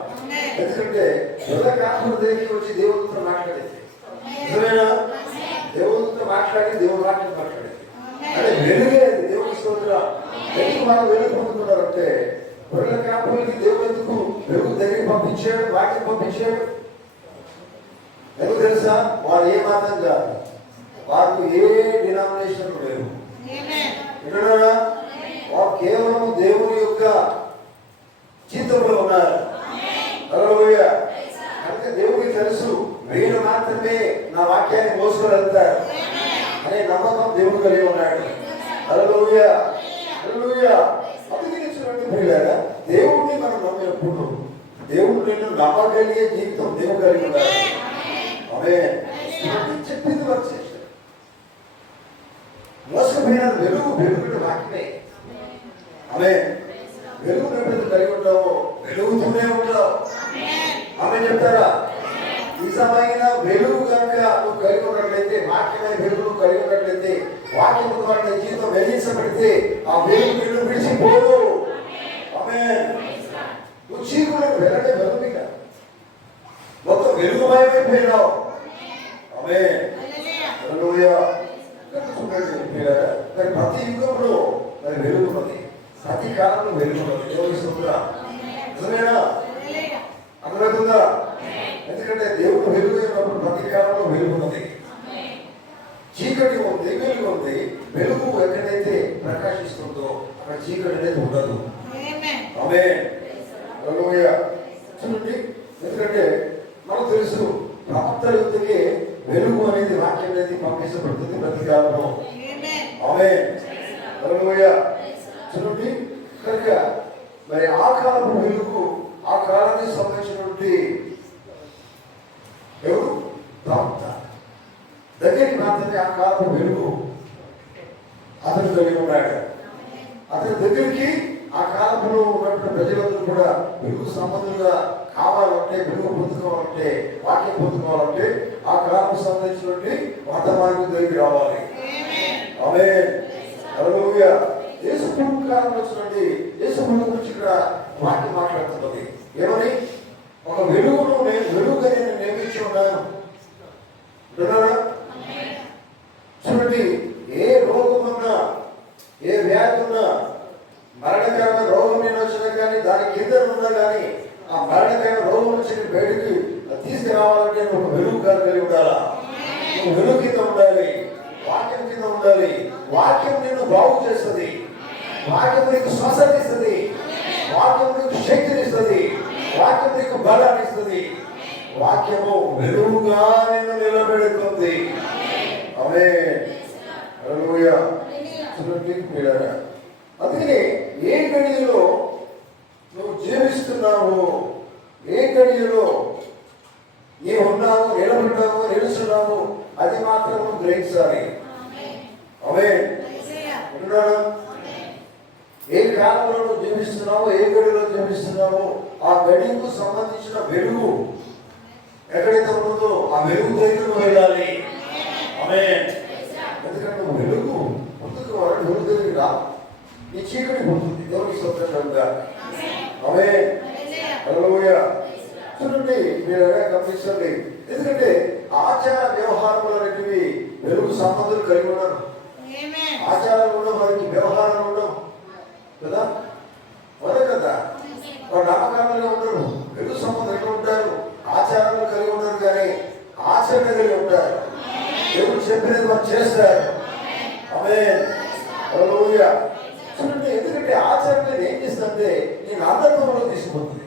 ఎందుకంటే గొర్రెల కాపరి దగ్గరికి వచ్చి దేవుడితో మాట్లాడేది. నిజమేనా? దేవుడితో మాట్లాడి దేవుడు వాక్యం మాట్లాడేది. అంటే వెలుగేది. దేవుడి స్తోత్రం. ఎందుకు మనం వెలుగు పొందుతున్నారంటే గొర్రెల కాపరికి దేవుడు ఎందుకు వెలుగు దగ్గరికి పంపించాడు, వాక్యం పంపించాడు? ఎందుకు తెలుసా? వారు ఏ మతం కాదు, వారికి ఏ డినామినేషన్ లేవు. విన్నారా? వారు కేవలం దేవుని యొక్క చిత్తంలో ఉన్నారు. హల్లెలూయా. అంటే దేవుడికి తెలుసు వీళ్ళు మాత్రమే నా వాక్యాన్ని మోసుకొని వెళ్తారు అనే నమ్మకం దేవుడు కలిగి ఉన్నాడు. హల్లెలూయా, హల్లెలూయా. అందుకని ప్రియులారా, దేవుడిని మనం నమ్మినప్పుడు దేవుడు నిన్ను నమ్మగలిగే జీవితం దేవుడు కలిగి ఉన్నాడు. ఆమేన్. చెప్పింది వర్క్ చేశాడు. మోసపోయిన వెలుగు వాక్యమే. ఆమేన్. వెలుగు కలిగి ఉంటావు, వెలుగుతూనే ఉంటావు. ఆమె చెప్తారా? నిజమైన వెలుగు కనుక నువ్వు కలిగి ఉన్నట్లయితే, వాక్యమైన వెలుగు కలిగి ఉన్నట్లయితే, వాక్యం ద్వారా జీవితం వెలిగించబడితే ఆ వెలుగు నిన్ను విడిచిపోదు. ఆమేన్. నువ్వు చీకటిలోకి వెళ్ళడే వెలుగుగా మొత్తం వెలుగుమయమైపోయినావు. ఆమేన్. హల్లెలూయా. ప్రతి యుగంలో మరి వెలుగున్నది, ప్రతి కాలంలో వెలుగున్నది. దేవుని స్తోత్రం. నిజమేనా? అర్థమవుతుందా? ఎందుకంటే దేవుడు వెలుగు అయినప్పుడు ప్రతి కాలంలో వెలుగున్నది. చీకటి ఉంది, వెలుగు ఉంది. వెలుగు ఎక్కడైతే ప్రకాశిస్తుందో అక్కడ చీకటి అనేది ఉండదు. ఆమేన్. హల్లెలూయా. చూడండి, ఎందుకంటే మనకు తెలుసు ప్రపంచ యుద్ధకి వెలుగు అనేది వాక్యం అనేది పంపించబడుతుంది ప్రతి కాలంలో. ఆమేన్. హల్లెలూయా. చూడండి, కనుక మరి ఆ కాలపు వెలుగు, ఆ కాలానికి సంబంధించినటువంటి ఎవరు ప్రవక్త దగ్గరికి మాత్రమే ఆ కాలపు వెలుగు అతను కలిగి ఉన్నాడు. అతని దగ్గరికి ఆ కాలంలో ఉన్నటువంటి ప్రజలందరూ కూడా వెలుగు సంబంధంగా కావాలంటే, వెలుగు పొందుకోవాలంటే, వాక్యం పొందుకోవాలంటే ఆ కాలం సంబంధించినటువంటి వర్తమానం దగ్గరికి రావాలి. ఆమేన్. హల్లెలూయా. యేసు ప్రభు కాలంలో చూడండి, యేసు ప్రభు గురించి ఇక్కడ వాక్యం మాట్లాడుతున్నది. ఏమని? ఒక వెలుగును నేను వెలుగుగా నేను నియమించి ఉన్నాను. చూడండి, ఏ రోగం ఉన్నా, ఏ వ్యాధి ఉన్నా, మరణకరమైన రోగం నేను వచ్చినా కానీ దాని కింద ఉన్నా కానీ ఆ మరణకరమైన రోగం నుంచి బయటికి తీసుకురావాలంటే ఒక వెలుగు కలిగి ఉండాలా? నువ్వు వెలుగు కింద ఉండాలి, వాక్యం కింద ఉండాలి. వాక్యం నిన్ను బాగు చేస్తుంది, వాక్యం నీకు స్వస్థత ఇస్తుంది, వాక్యం నీకు శక్తిని ఇస్తుంది, వాక్యం నీకు బలాన్ని ఇస్తుంది. వాక్యము వెలుగుగా నిన్ను నిలబెడుతుంది. ఆమేన్. హల్లెలూయా. అందుకని ఏ గడియలో నువ్వు జీవిస్తున్నావు, ఏ గడియలో నీవు ఉన్నావు, నిలబడ్డావు, నిలుస్తున్నావు, అది మాత్రం నువ్వు గ్రహించాలి. ఆమేన్. ఏ కాలంలో నువ్వు జీవిస్తున్నావు, ఏ గడిలో జీవిస్తున్నావు, ఆ గడికు సంబంధించిన వెలుగు ఎక్కడైతే ఉన్నదో ఆ వెలుగు దగ్గరకు వెళ్ళాలి. ఆమేన్. ఎందుకంటే నువ్వు వెలుగు ముందుకు వెలుగు దగ్గరికి రా, నీ చీకటి పోతుంది. దేవునికి స్తోత్రం. ఆమేన్. హల్లెలూయా. చూడండి, మీరు గమనించండి. ఎందుకంటే ఆచార వ్యవహారములు అనేటివి వెలుగు సంబంధాలు కలిగి ఉన్నారు. ఆచారాలు ఉండవు, వారికి వ్యవహారాలు ఉండవు కదా. అదే కదా, వారు నామకారంగా ఉండరు, వెలుగు సంబంధంగా ఉంటారు, ఆచారాలు కలిగి ఉండరు, కానీ ఆచరణ కలిగి ఉంటారు. దేవుడు చెప్పినది వారు చేస్తారు. ఆమేన్. హల్లెలూయా. చూడండి, ఎందుకంటే ఆచరణ ఏం చేస్తుందంటే నేను అంధత్వంలో తీసుకుపోతుంది.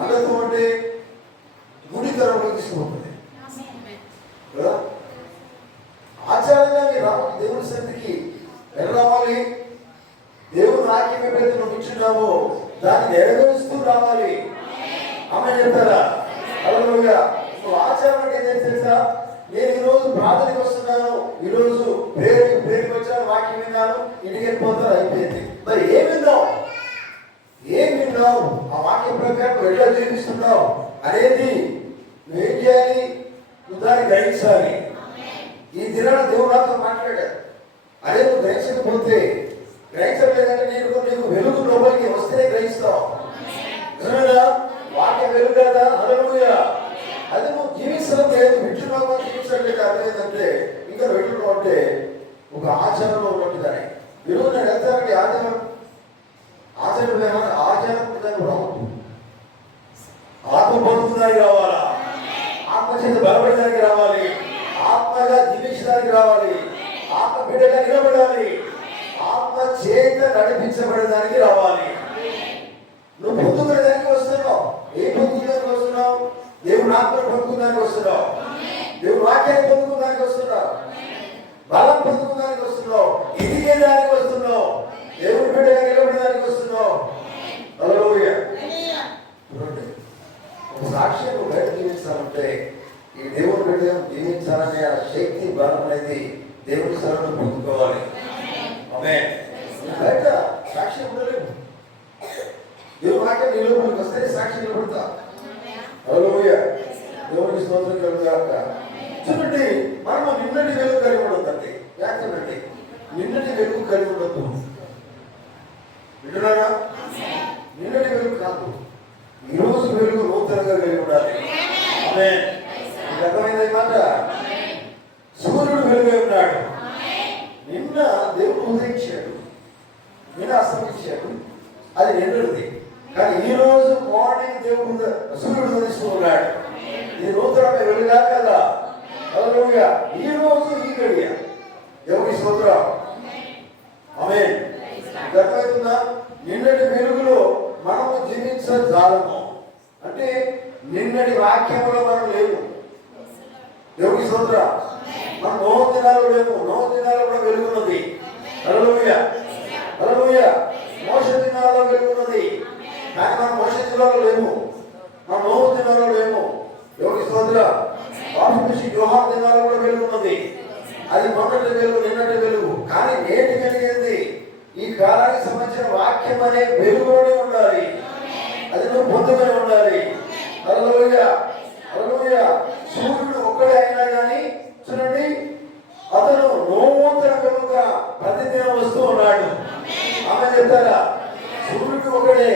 అంధత్వం అంటే గుడితరంలో తీసుకుపోతుంది కదా. ఆచారంగా మీరు రావాలి, దేవుడి సన్నిధికి రావాలి. దేవుడు వాక్యం ఎప్పుడైతే నువ్వు ఇచ్చున్నావో దాన్ని నెరవేరుస్తూ రావాలి. ఆమె చెప్తారా? హల్లెలూయా. నువ్వు ఆచారం ఏదైతే తెలుసా? నేను ఈరోజు ప్రార్థనకి వస్తున్నాను, ఈరోజు ప్రేరుకి వచ్చాను, వాక్యం విన్నాను, ఇంటికి వెళ్ళిపోతాను, అయిపోయింది. మరి ఏం విన్నావు, ఏం విన్నావు, ఆ వాక్యం ప్రకారం ఎట్లా జీవిస్తున్నావు అనేది నువ్వేం చేయాలి? నువ్వు దాన్ని గ్రహించాలి. ఈ దినాన దేవుడు నాతో మాట్లాడాడు. అదే నువ్వు గ్రహించకపోతే, గ్రహించలేదంటే నీకు వెలుగు లోపలికి వస్తేనే గ్రహిస్తావు. వాక్యం వెలుగు కదా. హల్లెలూయా. అది నువ్వు జీవించడం లేదు, వింటున్నావు, జీవించట్లేదు. అర్థం ఏంటంటే ఇంకా వింటున్నావు అంటే ఒక ఆచారంలో ఉన్నట్టుగానే వెలుగు. నేను వెళ్తానండి ఆచారం, ఆచారం రావద్దు. ఆత్మ పొందుతున్నాయి కావాలా, ఆత్మ చేత బలపడడానికి జీవించడానికి రావాలి. ఆత్మ బిడ్డగా నిలబడాలి. ఆత్మ చేత నడిపించబడడానికి రావాలి. నువ్వు పొందుకునేదానికి వస్తున్నావు. ఏ పొందుకునేదానికి వస్తున్నావు? దేవుని ఆత్మను పొందుకునేదానికి వస్తున్నావు. దేవుని వాక్యాన్ని పొందుకునేదానికి వస్తున్నావు. బలం పొందుకునేదానికి వస్తున్నావు. ఎదిగేదానికి వస్తున్నావు. దేవుని బిడ్డగా నిలబడడానికి వస్తున్నావు. హల్లెలూయా. ఒక సాక్ష్యం బయట జీవించాలంటే ఈ దేవుని బిడ్డగా జీవించాలనే ఆ శక్తి బలం అనేది దేవుని సరళను పొందుకోవాలి. ఆమేన్. బయట సాక్ష్యం ఉండలేదు. దేవుని వాక్యం నిలబడికి వస్తే సాక్షి నిలబడతా. హల్లెలూయా. దేవునికి స్తోత్రం కలుగుగాక. చూడండి, మనం నిన్నటి వెలుగు కలిగి ఉండొద్దండి. యాక్చువల్లండి నిన్నటి వెలుగు కలిగి ఉండొద్దు. వింటున్నారా? నిన్నటి వెలుగు కాదు, ఈరోజు వెలుగు నూతనంగా కలిగి ఉండాలి. ఆమేన్. అర్థమైంది మాట. సూర్యుడు వెలుగై ఉన్నాడు. నిన్న దేవుడు ఉదయించాడు, నిన్న అస్తమించాడు, అది నిన్నటిది. కానీ ఈ రోజు మార్నింగ్ దేవుడు సూర్యుడు ఉదయిస్తూ ఉన్నాడు. ఇది నూతనమైన వెలుగా కదా? హల్లెలూయా. ఈ రోజు ఈ గడియ దేవుని స్తోత్రం. ఆమేన్. అర్థమవుతుందా? నిన్నటి వెలుగులో మనము జీవించజాలము. అంటే నిన్నటి వాక్యంలో మనం లేవు. దేవుని స్తోత్రం. మనం నోహు దినాల్లో లేము. నోహు దినాల్లో కూడా వెలుగున్నది. హల్లెలూయా. హల్లెలూయా. మోషే దినాల్లో వెలుగున్నది. కానీ మనం మోషే దినాల్లో లేము. మనం నోహు దినాల్లో లేము. దేవుని స్తోత్రం. యోహాను దినాల్లో కూడా వెలుగున్నది. అది మొన్నటి వెలుగు, నిన్నటి వెలుగు. కానీ నేటి కలిగేది ఈ కాలానికి సంబంధించిన వాక్యం అనే వెలుగులోనే ఉండాలి. అది నువ్వు పొందుకొని ఉండాలి. హల్లెలూయా. హల్లెలూయా. సూర్యుడు ఒక్కడే అయినా కానీ చూడండి, అతను నూతన వెలుగుగా ప్రతిదినం వస్తూ ఉన్నాడు. ఆమె చెప్తారా? సూర్యుడు ఒకడే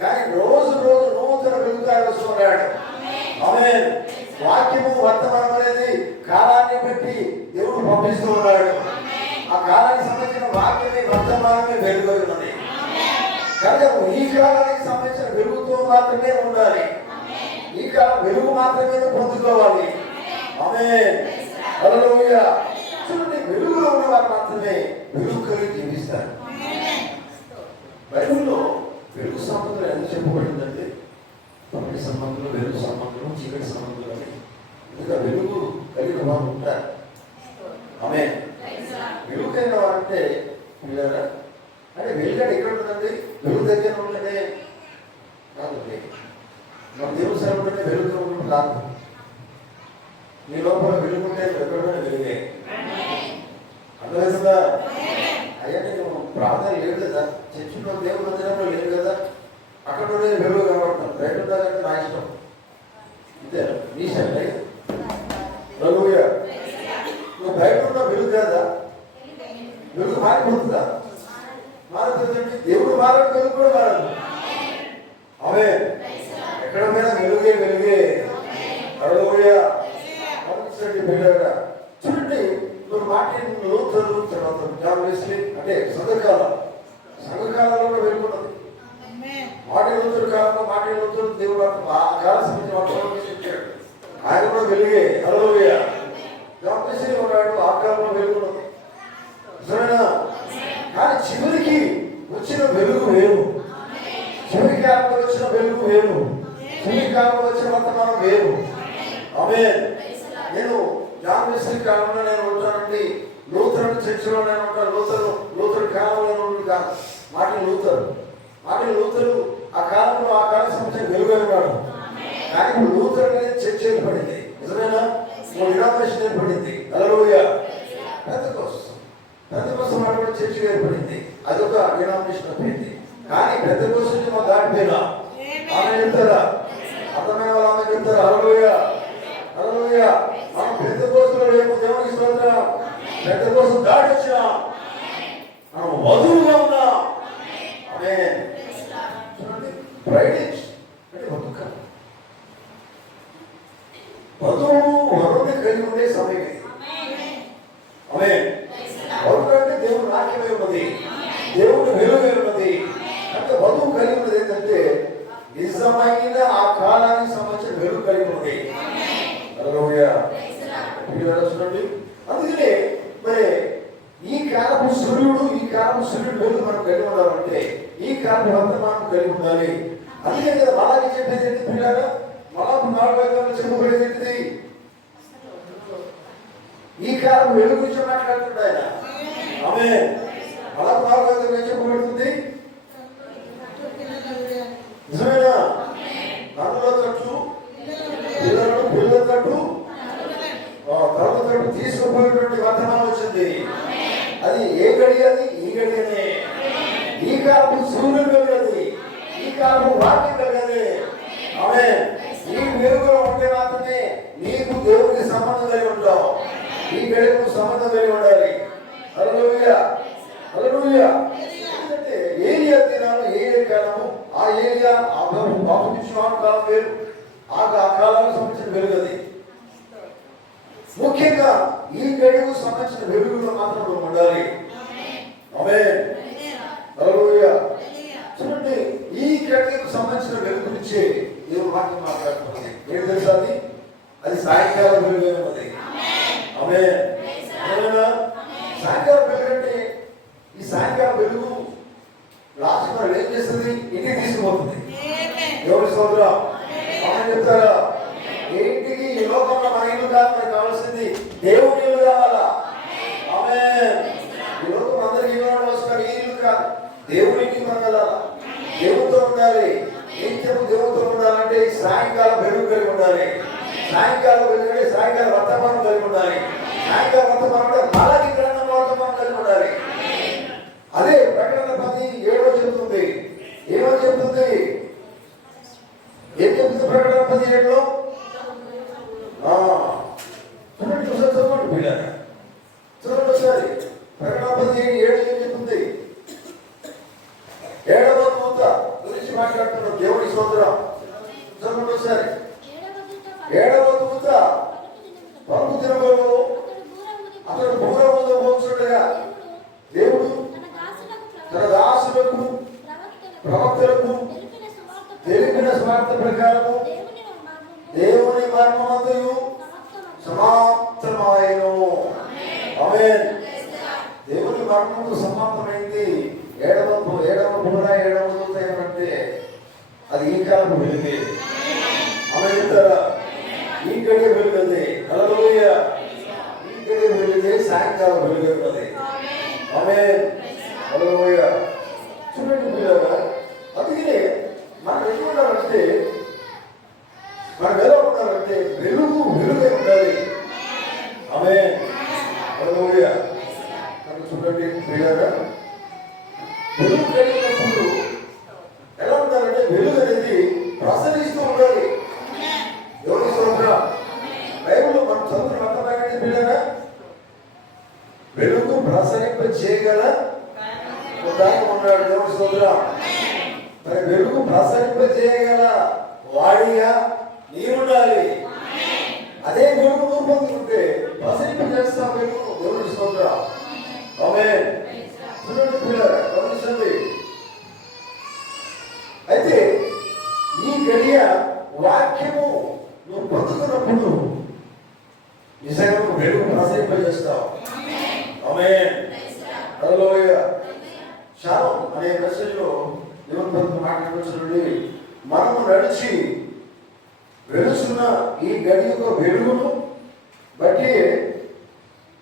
కానీ రోజు రోజు నూతన వెలుగుగా వస్తూ ఉన్నాడు. ఆమేన్. వాక్యము వర్తమానం అనేది కాలాన్ని బట్టి దేవుడు పంపిస్తూ ఉన్నాడు. ఆ కాలానికి సంబంధించిన వాక్యమే వర్తమానమే వెలుగు ఉన్నది. కనుక ఈ కాలానికి సంబంధించిన వెలుగుతో మాత్రమే ఉండాలి. ఈ కాలం వెలుగు మాత్రమే పొందుకోవాలి. ఆమేన్. హల్లెలూయా. చూడండి, వెలుగులో ఉన్నవారు మాత్రమే వెలుగు కలిగి జీవిస్తారు. బైబిల్లో వెలుగు సంబంధం ఎంత చెప్పబడిందంటే పగటి సంబంధంలో, వెలుగు సంబంధం, చీకటి సంబంధం అని. ఇంకా వెలుగు కలిగిన వారు ఉంటారు. ఆమేన్. వెలుగైన వారంటే పిల్లరా అంటే వెలుగడ ఎక్కడ ఉంటుందండి? వెలుగు దగ్గర ఉంటేనే కాదు, మన దేవుని సరే ఉంటేనే వెలుగు ఉండడం కాదు. నీ లోపల వెలుగుంటే ఎక్కడైనా వెలుగే. అర్థమవుతుందా? అయ్యా నేను ప్రార్థన లేదు కదా, చర్చిలో దేవుడు మందిరంలో లేదు కదా, అక్కడ ఉండే వెలుగు కనబడతాను. బయట ఉండాలంటే నా ఇష్టం. అంతే, నీ ఇష్టం లేదు. హల్లెలూయా. నువ్వు బయట ఉన్న వెలుగు కదా, వెలుగు మారిపోతుందా? మారుతుందండి. దేవుడు మారడు, వెలుగు కూడా మారదు. ఆమేన్. ఎక్కడ పోయినా వెలుగే వెలుగే. హల్లెలూయా. బిడ్డగా చూడండి, నువ్వు మాట్లాడిన లోతులు తర్వాత అంటే సంఘకాలంలో కూడా వెలుగున్నది. మాటి లోతుల కాలంలో మాటి లోతులు దేవుడు ఆ కాల సంబంధించిన ఆయన కూడా వెలుగే. హల్లెలూయా. జాబ్లేసి ఉన్నాడు, ఆ కాలంలో వెలుగున్నది. సరేనా? కానీ చివరికి వచ్చిన వెలుగు వేరు. చివరి కాలంలో వచ్చిన వెలుగు వేరు. చివరి కాలంలో వచ్చిన వర్తమానం వేరు. ఆమేన్. నేను జాబ్లేసి కాలంలో నేను ఉంటానండి, లూథరన్ చర్చిలో నేను ఉంటాను. లూథరన్ కాలంలో నుండి కాదు, మాటి లూథరు ఆ కాలంలో ఆ కాలం సంబంధించిన వెలుగు ఉన్నాడు. కానీ ఇప్పుడు లూథరన్ అనేది చర్చ్ ఏర్పడింది. నిజమేనా? డినామినేషన్ ఏర్పడింది. హల్లెలూయా. పెద్దకోసం అటువంటి చర్చ్ ఏర్పడింది. అదొక డినామినేషన్ అయిపోయింది. కానీ పెద్దకోసం మా దాటిపోయినా ఆమె చెప్తారా? అర్థమైన వాళ్ళు ఆమె చెప్తారా? హల్లెలూయా. హల్లెలూయా. మనం పెద్దకోసంలో రేపు దేవునికి స్తోత్రం. పెద్దకోసం దాటి వచ్చినా మనం వధువుగా ఉన్నా. ఆమేన్. చూడండి, బ్రైడేజ్ అంటే వధువు వరుణ్ణి కలిగి ఉండే సమయమే. ఆమేన్. వరుడు అంటే దేవుడు నాట్యమై ఉన్నది, దేవుడు వెలుగై ఉన్నది. అంటే వధువు కలిగి ఉన్నది ఏంటంటే నిజమైన ఆ కాలానికి సంబంధించిన వెలుగు కలిగి ఉన్నది. హల్లెలూయా. చూడండి, అందుకనే కాలం వర్తమానం కలిగి ఉండాలి. అందుకే కదా మలాకి చెప్పేది ఏంటి పిల్లలు? మలాకు 4 చెప్పబడేది ఏంటిది? ఈ కాలం వెలుగు గురించి మాట్లాడుతుంది ఆయన. ఆమేన్. మలాకు 4 ఏం చెప్పబడుతుంది? నిజమేనా? నన్నులో తట్టు పిల్లలను పిల్లల తట్టు తరగ తట్టు తీసుకుపోయేటువంటి వర్తమానం వచ్చింది. అది ఏ గడి? అది ఈ గడియనే. ఈ కాలపు సూర్యుడు కలిగేది, ఈ కాలపు వాక్యం కలిగేది. ఆమేన్. ఈ వెలుగులో ఉంటే మాత్రమే నీకు దేవుడికి సంబంధం కలిగి ఉంటావు. ఈ గడికు సంబంధం కలిగి ఉండాలి. హల్లెలూయా, హల్లెలూయా. ఎందుకంటే ఏలియా దినాలు, ఏలియా కాలము, ఆ ఏలియా బాప్తిస్మం కాలం వేరు, ఆ కాలానికి సంబంధించిన వెలుగది. ముఖ్యంగా ఈ గడికు సంబంధించిన వెలుగులో మాత్రం ఉండాలి. ఆమేన్, హల్లెలూయా. చూడండి, ఈ గడికు సంబంధించిన వెలుగు గురించి దేవుడు వాక్యం మాట్లాడుతుంది. ఏంటి తెలుసా? అది సాయంకాలం వెలుగు ఉన్నది. ఆమేన్. సాయంకాలం వెలుగు అంటే ఈ సాయంకాలం వెలుగు లాస్ట్ మనం ఏం చేస్తుంది? ఇంటికి తీసుకుపోతుంది. ఎవరి సోదరం ఆమె చెప్తారా? ఇంటికి ఈ లోకంలో మన ఇల్లు కాదు, మనకు కావాల్సింది దేవుని ఇల్లు కావాలా? ఆమేన్. ఈ లోకం అందరికి ఇల్లు వస్తారు, ఈ ఇల్లు కాదు, దేవునికి మనం వెళ్ళాలా, దేవుడితో ఉండాలి. ఏం చెప్పు దేవుడితో ఉండాలంటే సాయంకాలం వెలుగు కలిగి ఉండాలి. సాయంకాలం వెలుగు అంటే సాయంకాలం వర్తమానం కలిగి ఉండాలి. సాయంకాలం వర్తమానం అంటే మలాకి గ్రంథం వర్తమానం కలిగి ఉండాలి. అదే ప్రకటన 10:7 చెప్తుంది. ఏమని చెప్తుంది? ఏం చెప్తుంది ప్రకటన 10:7లో? చూడండి చదవండి పిల్లలు, చూడండి ఒకసారి. ప్రకటన 10:7 ఏం చెప్తుంది? 7వ దూత గురించి మాట్లాడుతున్నారు. దేవుడి స్తోత్రం. చదవండి ఒకసారి. 7వ దూత పలుకు దినములలో అతడు బూరముతో మోచుండగా దేవుడు తన దాసులకు ప్రవక్తలకు తెలిపిన స్వార్థ ప్రకారము దేవుని మర్మమంతయు సమాప్తమాయెను. ఆమేన్. దేవుని మర్మము సమాప్తమైంది. 7వ బూర, 7వ దూత ఏమంటే అది ఈ కాలపు వెలుగే. ఆమె చెప్తారా? ఈ గడియ వెలుగది. హల్లెలూయా. ఈ గడియ వెలుగే సాయంకాలం వెలుగు ఉన్నది. ఆమేన్, హల్లెలూయా. చూడండి పిల్లలు, అందుకనే మనం ఎక్కడ ఉండాలంటే, మనం ఎలా ఉండాలంటే వెలుగు వెలుగే ఉండాలి. ఆమేన్, హల్లెలూయా. చూడండి పిల్లలు, వెలుగు కలిగినప్పుడు ఎలా ఉండాలంటే వెలుగు అనేది ప్రసరిస్తూ ఉండాలి. ఎవరి స్తోత్రం. బైబిల్లో మనం చదువుతున్న అర్థమైనది పిల్లగా, వెలుగు ప్రసరింప చేయగల దానికి ఉన్నాడు. దేవుడి స్తోత్రం. మరి వెలుగు ప్రసరింప చేయగల వాడిగా నీవుండాలి. అదే వెలుగు నువ్వు పొందుకుంటే ప్రసరింప చేస్తాం వెలుగు. దేవుడి స్తోత్రం. ఆమేన్. చూడండి పిల్లలు, గమనించండి. అయితే ఈ గడియ వాక్యము నువ్వు పొందుతున్నప్పుడు నిజంగా నువ్వు వెలుగు ప్రసరింపజేస్తావు. ఆమేన్, హల్లెలూయా. శాలం అనే మెసేజ్లో దేవుని మాట్లాడుతుంది. మనము నడిచి వెలుస్తున్న ఈ గడి యొక్క వెలుగును బట్టి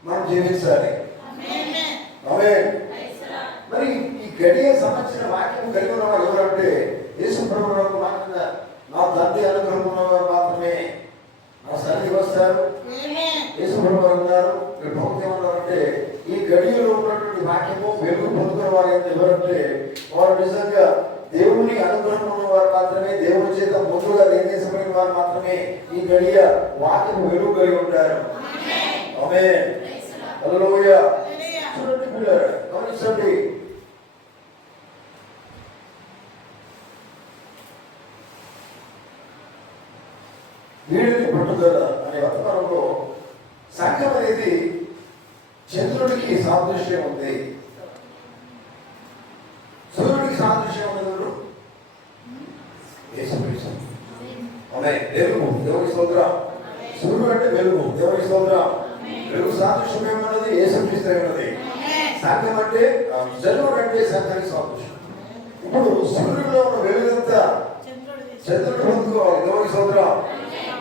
మనం జీవించాలి. ఆమేన్. మరి ఈ గడియ సంబంధించిన వాక్యం కలిగి ఉన్నవారు ఎవరంటే యేసు ప్రభువుకు మాత్రమే, నా తండ్రి అనుగ్రహం ఉన్నవారు మాత్రమే నా సన్నిధికి వస్తారు. యేసు ప్రభువు అన్నారు. ఇక్కడ భక్తి ఏమన్నారంటే ఈ గడియలో ఉన్నటువంటి వాక్యము వెలుగు పొందుకున్న వారు ఎవరంటే వారు నిజంగా దేవుని అనుగ్రహం ఉన్నవారు మాత్రమే, దేవుని చేత ముందుగా నిర్దేశమైన వారు మాత్రమే ఈ గడియ వాక్యము వెలుగు కలిగి ఉంటారు. ఆమేన్, హల్లెలూయా. చూడండి పిల్లలు, గమనించండి. వీడిని పట్టుదల అనే వర్తమానంలో సంఘం అనేది చంద్రుడికి సాదృశ్యం ఉంది, సూర్యుడికి సాదృశ్యం ఉంది. వెలుగు, దేవుని స్తోత్రం. సూర్యుడు అంటే వెలుగు, దేవుని స్తోత్రం. వెలుగు సాదృశ్యం ఏమన్నది? యేసుక్రీస్తు ఉన్నది. సంఘం అంటే చంద్రుడు అంటే సంఘానికి సాదృశ్యం. ఇప్పుడు సూర్యుడిలో ఉన్న వెలుగంతా చంద్రుడు పొందుకోవాలి. దేవుని స్తోత్రం.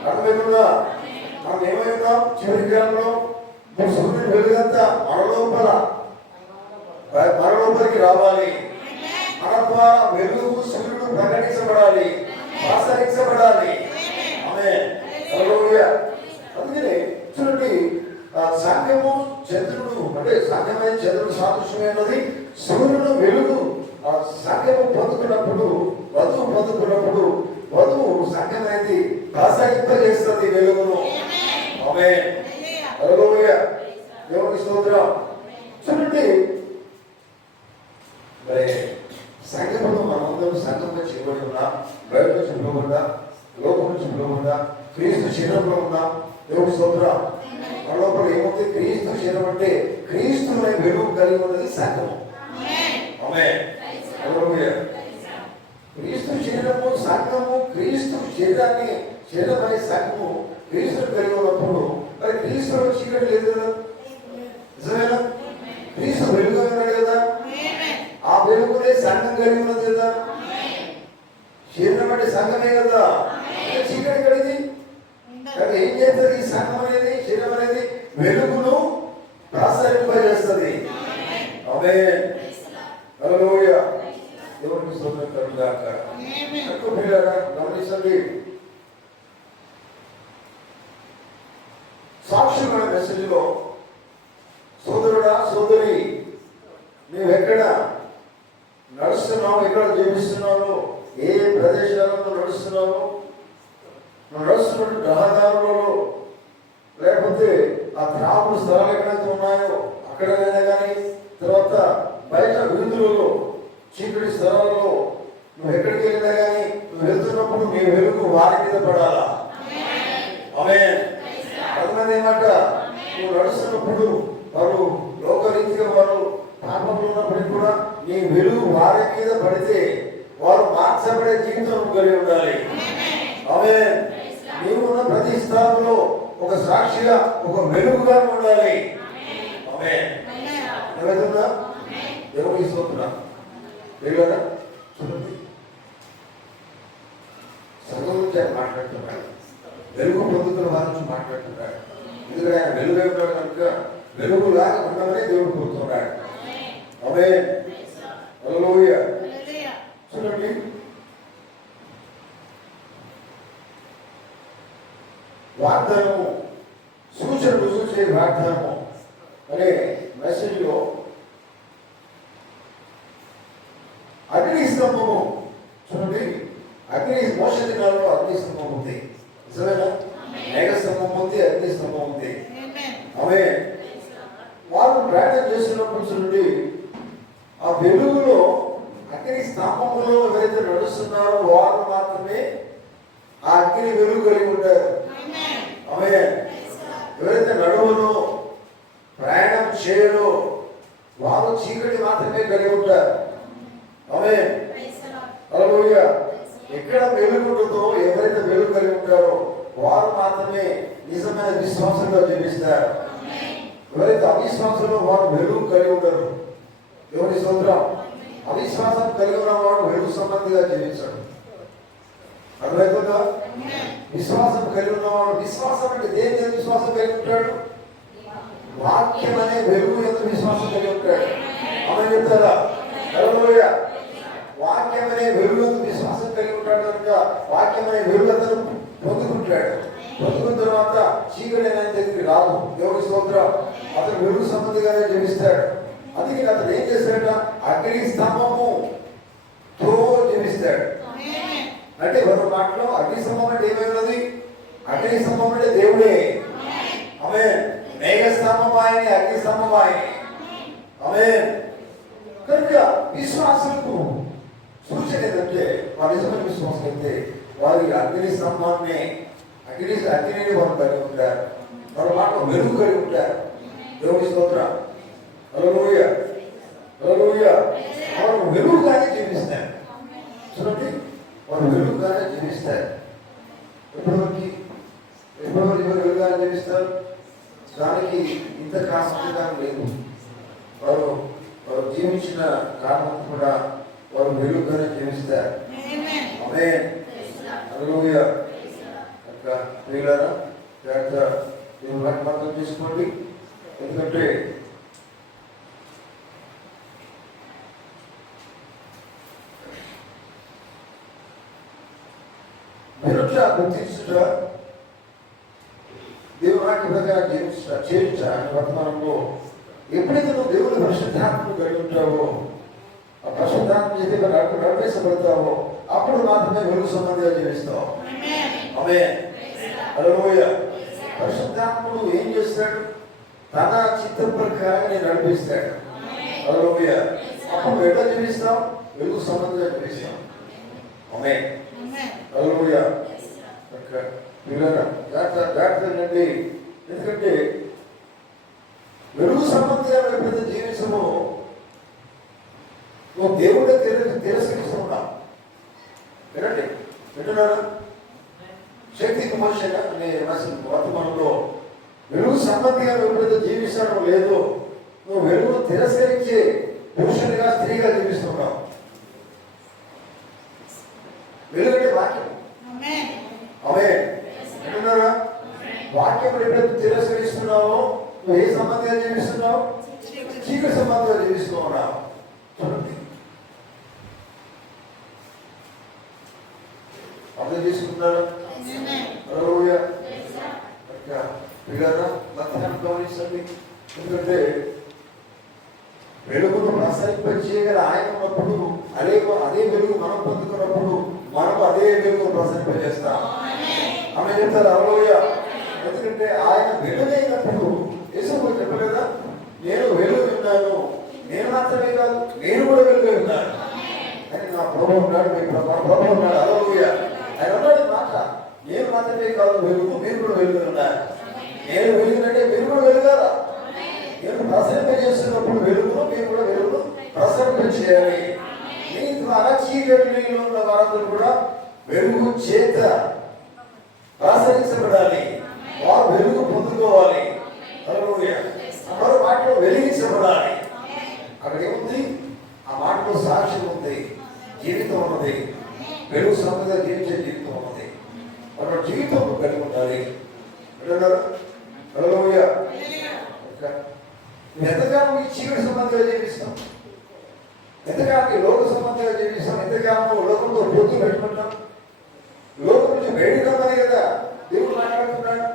అర్థమవుతుందా? మనం ఏమై ఉన్నాం చివరి కాలంలో? సూర్యుడి వెలుగంతా మన లోపలికి రావాలి. మన ద్వారా వెలుగు సూర్యుడు ప్రకటించబడాలి, ఆచరించబడాలి. ఆమేన్. హల్లెలూయా. అందుకని చూడండి, సంఘము చంద్రుడు అంటే సంఘమైన చంద్రుడు సాదృశ్యమైనది. సూర్యుడు వెలుగు సంఘము పొందుకున్నప్పుడు, వధువు పొందుకున్నప్పుడు వధువు సంఘమైనది ప్రసరింపజేస్తుంది వెలుగును. ఆమేన్. హల్లెలూయా. దేవునికి స్తోత్రం. చూడండి, మరి సంఘంలో మనందరం సంఘంగా చేయబడి ఉన్నాం. బయట నుంచి పిలవకుండా, లోకం నుంచి పిలవకుండా క్రీస్తు శరీరంలో ఉన్నాం. దేవుని స్తోత్రం. మన లోపల ఏముంది? క్రీస్తు శరీరం అంటే క్రీస్తు అనే వెలుగు కలిగి ఉన్నది సంఘము. ఆమేన్. హల్లెలూయా. క్రీస్తు శరీరము సంఘము, క్రీస్తు శరీరాన్ని శరీరం అనే సంఘము క్రీస్తు కలిగి ఉన్నప్పుడు మరి క్రీస్తులో చీకటి లేదు కదా, నిజమేనా? క్రీస్తు వెలుగు ఉన్నాడు కదా, ఆ వెలుగునే సంఘం కలిగి ఉన్నది కదా, శరీరం అంటే సంఘమే కదా. చీకటి కలిగి ఏం చేస్తుంది? ఈ సంఘం అనేది, శరీరం అనేది వెలుగును ప్రసరింపజేస్తుంది. ఆమేన్. హల్లెలూయా. దేవునికి స్తోత్రం కలుగుగాక. గమనించండి, సాక్షుల మెసేజ్లో సోదరుడా సోదరి, నువ్వు ఎక్కడ నడుస్తున్నావు, ఎక్కడ జీవిస్తున్నావు, ఏ ప్రదేశాలలో నడుస్తున్నావు, నువ్వు నడుస్తున్నట్టు రహదారులలో లేకపోతే ఆ త్రాపు స్థలాలు ఎక్కడైతే ఉన్నాయో అక్కడైనా కానీ, తర్వాత బయట వీధులలో చీకటి స్థలాలలో నువ్వు ఎక్కడికి వెళ్ళినా కానీ నువ్వు వెళ్తున్నప్పుడు నీ వెలుగు వారి మీద పడాలా. ఆమేన్. అర్థమైంది ఏమాట? నువ్వు నడుస్తున్నప్పుడు వారు లోకరీతిగా వారు పాపంలో ఉన్నప్పటికీ కూడా నీ వెలుగు వారి మీద పడితే వారు మార్చబడే జీవితం కలిగి ఉండాలి. ఆమేన్. నీవు ఉన్న ప్రతి స్థానంలో ఒక సాక్షిగా, ఒక వెలుగుగా ఉండాలి. ఆమేన్. ఏమైతుందా? దేవునికి స్తోత్రం. వెళ్ళారా? చూడండి, సంఘం నుంచి ఆయన మాట్లాడుతున్నాడు, వెలుగు పొందుతున్న వారి నుంచి మాట్లాడుతున్నాడు. ఎందుకంటే ఆయన వెలుగు ఉన్నాడు కనుక వెలుగులాగా ఉండమని దేవుడు కోరుతున్నాడు. ఆమేన్. హల్లెలూయా. చూడండి, వాగ్దానము, సూచన రుజువు చేయని వాగ్దానము అనే మెసేజ్లో అగ్ని స్తంభము. చూడండి, అగ్ని మోష దినాల్లో అగ్ని స్తంభం ఉంది, నిజమేనా? మేఘ స్తంభం ఉంది, అగ్ని స్తంభం ఉంది. ఆమేన్. వాళ్ళు ప్రయాణం చేస్తున్నప్పుడు చూడండి, ఆ వెలుగులో అగ్ని స్తంభములో ఎవరైతే నడుస్తున్నారో వారు మాత్రమే ఆ అగ్ని వెలుగు కలిగి ఉంటారు. ఆమేన్. ఎవరైతే నడువులో ప్రయాణం చేయరో వారు చీకటి మాత్రమే కలిగి ఉంటారు. ఆమేన్. హల్లెలూయా. ఎక్కడ వెలుగు ఉంటుందో, ఎవరైతే వెలుగు కలిగి ఉంటారో వారు మాత్రమే నిజమైన విశ్వాసంగా జీవిస్తారు. ఎవరైతే అవిశ్వాసంలో వారు వెలుగు కలిగి ఉంటారు. ఎవరి స్తోత్రం. అవిశ్వాసం కలిగి ఉన్నవాడు వెలుగు సంబంధిగా జీవించాడు. అర్థమవుతుందా? విశ్వాసం కలిగి ఉన్నవాడు, విశ్వాసం అంటే దేని మీద విశ్వాసం కలిగి ఉంటాడు? వాక్యం అనే వెలుగు ఎందుకు విశ్వాసం కలిగి ఉంటాడు. ఆమేన్ చెప్తారా? హల్లెలూయా. వాక్యం అనే వెలుగు విశ్వాసం కలిగి ఉంటాడు కనుక వాక్యం అనే వెలుగు అతను పొందుకుంటాడు. పొందుకున్న తర్వాత చీకటి అనేది దగ్గరికి రాదు. దేవుని స్తోత్రం. అతను వెలుగు సంబంధిగానే జీవిస్తాడు. అందుకే అతను ఏం చేస్తాడ? అగ్ని స్తంభముతో జీవిస్తాడు. అంటే ఒక మాటలో అగ్ని స్తంభం అంటే ఏమైనది? అగ్ని స్తంభం అంటే దేవుడే. ఆమేన్. మేఘ స్తంభం ఆయన, అగ్ని స్తంభం ఆయన. ఆమేన్. కనుక విశ్వాసంకు సూచన ఏంటంటే వారి నిజమైన విశ్వాసం అయితే వారి అగ్ని స్తంభాన్ని, అగ్నిని వారు కలిగి ఉంటారు. వారి మాట వెలుగు కలిగి ఉంటారు. దేవుని స్తోత్రం. హల్లెలూయా. హల్లెలూయా. వారు వెలుగుగానే జీవిస్తారు. చూడండి, వారు వెలుగుగానే జీవిస్తారు. ఎప్పటివరకు ఎవరు వెలుగుగానే జీవిస్తారు? దానికి ఇంత కాస్తంగా లేదు. వారు జీవించిన కారణం కూడా వారు వెలుగుగానే జీవిస్తారు. ఆమేన్. హల్లెలూయా. ఇంకా ప్రియులారా, జాగ్రత్త దేవుని వాక్యం అర్థం చేసుకోండి. ఎందుకంటే మెరుట్లా గుర్తించుట, దేవుని వాక్య ప్రకారం జీవించుట, చేయుట వర్తమానంలో ఎప్పుడైతే నువ్వు దేవుని పరిశుద్ధాత్మను కలిగి ఉంటావో, ఆ పరిశుద్ధాత్మ చేతి నడిపించబడతావో, అప్పుడు మాత్రమే వెలుగు సంబంధిగా జీవిస్తావు. ఆమేన్. హల్లెలూయా. పరిశుద్ధాత్ముడు ఏం చేస్తాడు? తన చిత్తం ప్రకారంగా నడిపిస్తాడు. హల్లెలూయా. అప్పుడు ఎట్లా జీవిస్తాం? వెలుగు సంబంధిగా జీవిస్తాం. ఆమేన్. హల్లెలూయా. జాగ్రత్త. ఎందుకంటే వెలుగు సంబంధిగా ఎప్పుడైతే జీవించమో నువ్వు దేవుడే తిరస్కరిస్తూ ఉన్నావు. వినండి, వింటున్నారా? శక్తి కుమార్షణ అనే వర్తమానంలో వెలుగు సంబంధిగా ఎప్పుడైతే జీవిస్తాడో లేదో నువ్వు వెలుగును తిరస్కరించి పురుషునిగా స్త్రీగా జీవిస్తున్నావు. వెలుగంటే వాక్యం. ఆమేన్. వింటున్నారా? వాక్యం ఎప్పుడైతే తిరస్కరిస్తున్నావో నువ్వు ఏ సంబంధిగా జీవిస్తున్నావు? చీకటి సంబంధిగా జీవిస్తూ ఉన్నావు. చూడండి, అర్థం చేసుకుంటారా? హల్లెలూయా. గమనించండి. ఎందుకంటే వెలుగును ప్రసరింపజేయగల ఆయన ఉన్నప్పుడు అదే వెలుగు మనం పొందుకున్నప్పుడు మనం అదే వెలుగును ప్రసరింపజేస్తాం. ఆమె చెప్తారు హల్లెలూయా. ఎందుకంటే ఆయన వెలుగైనప్పుడు యేసు చెప్పలేదా? నేను వెలుగు ఉన్నాను, నేను మాత్రమే కాదు నేను కూడా వెలుగై ఉన్నాను అని నా ప్రభు ఉన్నాడు, మీ ప్రభు ఉన్నాడు. హల్లెలూయా. ఆయన అన్నాడు మాట, నేను మాత్రమే కాదు వెలుగు, మీరు కూడా వెలుగు ఉన్నారు. నేను వెలుగునంటే మీరు కూడా వెలుగారా? నేను ప్రసరింప చేస్తున్నప్పుడు వెలుగును మీరు కూడా వెలుగును ప్రసరింప చేయాలి. మీ ద్వారా చీకటిలో ఉన్న వారందరూ కూడా వెలుగు చేత ప్రసరించబడాలి, వారు వెలుగు పొందుకోవాలి. హల్లెలూయా. మరో మాటలో వెలిగించబడాలి. అక్కడ ఏముంది? ఆ మాటలో సాక్ష్యం ఉంది, జీవితం ఉన్నది, వెలుగు సంబంధంగా జీవించే జీవితం ఉన్నది. మన జీవితం కలిగి ఉండాలి. హల్లెలూయా. ఎంతకాలం ఈ చీకటి సంబంధంగా జీవిస్తాం? ఎంతకాలం ఈ లోక సంబంధంగా జీవిస్తాం? ఎంతకాలం లోకంతో పొత్తు పెట్టుకుంటాం? లోకం నుంచి బయటకమ్మని కదా దేవుడు మాట్లాడుతున్నాడు.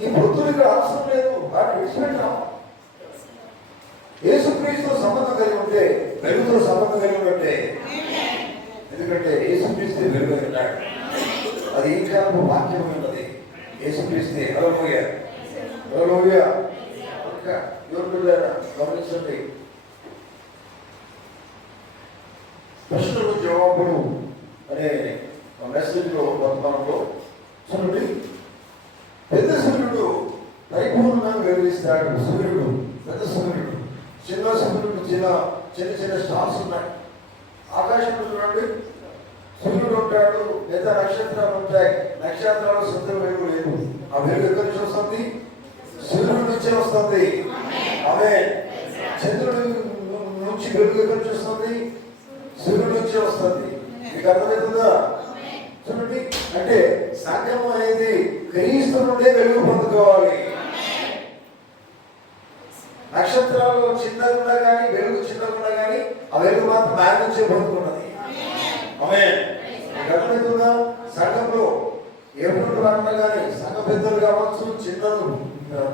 ఈ పొత్తులు ఇక్కడ అవసరం లేదు, వాటిని విడిచిపెట్టాం. యేసుక్రీస్తుతో సంబంధం కలిగి ఉంటే, వెలుగుతో సంబంధం కలిగి ఉంటే, ఎందుకంటే యేసుక్రీస్తు వెలుగు ఉన్నాడు. అది ఈ కాలపు వాక్యం ఉన్నది. యేసుక్రీస్తే. హల్లెలూయా. హల్లెలూయా. గమనించండి, ప్రశ్నలు జవాబులు అనే మెసేజ్లో వర్తమానంలో చూడండి, పెద్ద సూర్యుడు పరిపూర్ణంగా వెలుగిస్తాడు. సూర్యుడు, పెద్ద సూర్యుడు, చిన్న సూర్యుడు, చిన్న చిన్న స్టార్స్ ఉన్నాయి ఆకాశంలో. చూడండి, సూర్యుడు ఉంటాడు, పెద్ద నక్షత్రాలు ఉంటాయి. నక్షత్రాలు సొంత వెలుగు లేదు. ఆ వెలుగు ఎక్కడి నుంచి వస్తుంది? సూర్యుడి నుంచే వస్తుంది. ఆమేన్. చంద్రుడి నుంచి వెలుగు ఎక్కడి నుంచి వస్తుంది? సూర్యుడి నుంచే వస్తుంది. మీకు అర్థమవుతుందా? చూడండి, అంటే సంఘం అనేది క్రీస్తు నుండే వెలుగు పొందుకోవాలి. నక్షత్రాలు చిన్నగా కానీ వెలుగు చిన్నగా కానీ ఆ వెలుగు మాత్రం ఆయన నుంచే పొందుకున్నది. ఆమేన్. మీకు అర్థమవుతుందా? సంఘంలో ఎవరు వారిలో కానీ సంఘ పెద్దలు కావచ్చు, చిన్నలు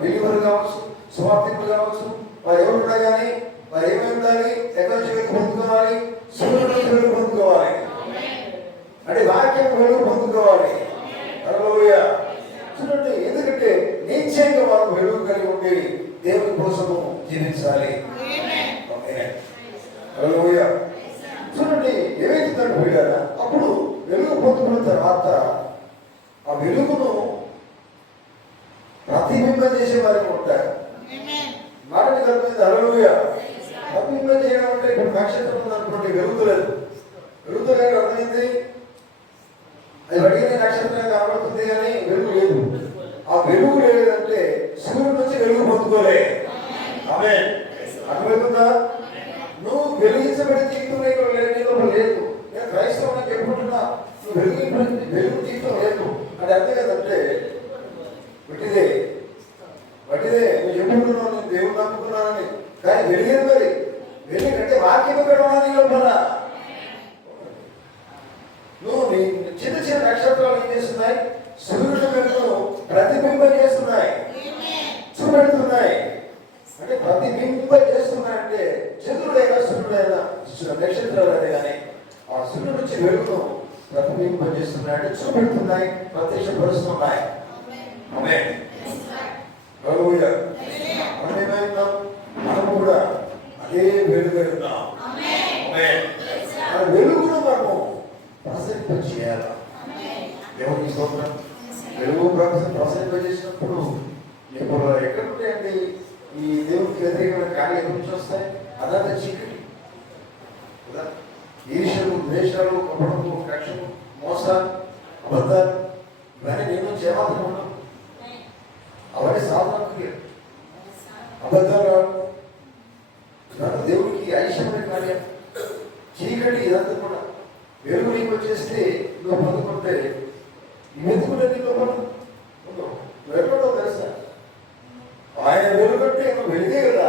బిలీవర్లు కావచ్చు, సువార్థికులు కావచ్చు, వారు ఎవరున్నా కానీ వారు ఏమై ఉండాలి? ఎక్కడి నుంచి వెలుగు పొందుకోవాలి? సూర్యుడి నుంచి వెలుగు పొందుకోవాలి. అంటే వాక్యం వెలుగు పొందుకోవాలి. హల్లెలూయా. చూడండి, ఎందుకంటే నిశ్చయంగా వారు వెలుగు కలిగి ఉండి దేవుని కోసము జీవించాలి. హల్లెలూయా. చూడండి, ఏమైతుందంటే పోయారా, అప్పుడు వెలుగు పొందుకున్న తర్వాత ఆ వెలుగును ప్రతిబింబం చేసే వారికి ఉంటారు. మాటని కలిపింది. హల్లెలూయా. ప్రతిబింబం చేయడం అంటే ఇప్పుడు నక్షత్రం ఉందనుకోండి, వెలుగులేదు. వెలుగులేదు అర్థమైంది. అది అడిగిన నక్షత్రం కనబడుతుంది కానీ వెలుగు లేదు. ఆ వెలుగు లేదంటే సూర్యుడి నుంచి వెలుగు పొందుకోలే. ఆమేన్. అర్థమవుతుందా? నువ్వు వెలిగించబడే జీవితం లేదు. నేను క్రైస్తవునికి చెప్పుకుంటున్నా, నువ్వు వెలుగు జీవితం లేదు అంటే అర్థం కదంటే వట్టిదే నువ్వు చెప్పుకుంటున్నావు, నేను దేవుడు నమ్ముకున్నానని. కానీ వెలిగేది మరి వెలిగంటే వాక్యం పెట్టడం లోపల నువ్వు చిన్న చిన్న నక్షత్రాలు ఏం చేస్తున్నాయి? సూర్యుడు వెలుగును ప్రతిబింబం చేస్తున్నాయి, చూపెడుతున్నాయి. అంటే ప్రతిబింబం చేస్తున్నాయంటే చంద్రుడైనా సూర్యుడైనా నక్షత్రాలైనా కానీ ఆ సూర్యుడు నుంచి వెలుగును ప్రతిబింబం చేస్తున్నాయంటే చూపెడుతున్నాయి, ప్రత్యక్షపరుస్తున్నాయి. ఆమేన్. హల్లెలూయా. మనం కూడా అదే వెలుగు ఉన్నాం. ఆమేన్. ఆ వెలుగును మనము ప్రసరింప చేయాలి. దేవునికి స్తోత్రం. వెలుగు ప్రసరింప చేసినప్పుడు ఇప్పుడు ఎక్కడ ఉంటాయండి ఈ దేవునికి వ్యతిరేకమైన కార్యాలు ఎక్కడి నుంచి వస్తాయి? అదంతా చీకటి, ఈర్ష్యలు, ద్వేషాలు, కపటము, కక్షలు, మోసాలు, అబద్ధాలు ఇవన్నీ నేను చేయాల్సి ఉండవు. అవన్నీ సాధారణ అబద్ధాలు రాదు. దేవుడికి ఐశ్వర్య కార్యం చీకటి ఇదంతా కూడా. వెలుగు నీకు వచ్చేస్తే నువ్వు పొందుకుంటే ఇవెందుకుంటే నీకు నువ్వు ఎక్కడో తెలుసా? ఆయన వెలుగంటే నువ్వు వెలిగే కదా,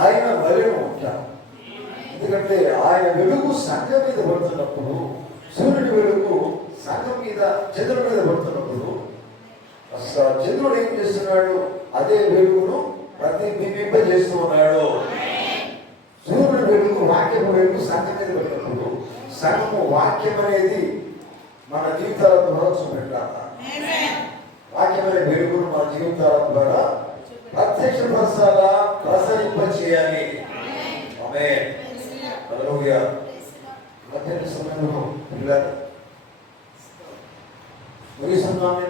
ఆయన వలెను ఉంటావు. ఎందుకంటే ఆయన వెలుగు సంఘం మీద పడుతున్నప్పుడు, సూర్యుడి వెలుగు సంఘం మీద చంద్రుడి మీద పడుతున్నప్పుడు చంద్రుడు ఏం చేస్తున్నాడు? అదే వెలుగును ప్రతిబింబింప చేస్తూ ఉన్నాడు. సూర్యుడి వెలుగు, వాక్యం వెలుగు సంఘం మీద పడినప్పుడు సంఘము వాక్యం అనేది మన జీవితాల ద్వారా చూపెట్టాలి. వాక్యం అనే వెలుగును మన జీవితాల ద్వారా ప్రత్యక్షపరచాలా, ప్రసరింప చేయాలి. ఆమేన్. హల్లెలూయా. మధ్యాహ్న సమయంలో పిల్లలు ముగిస్తున్నామే.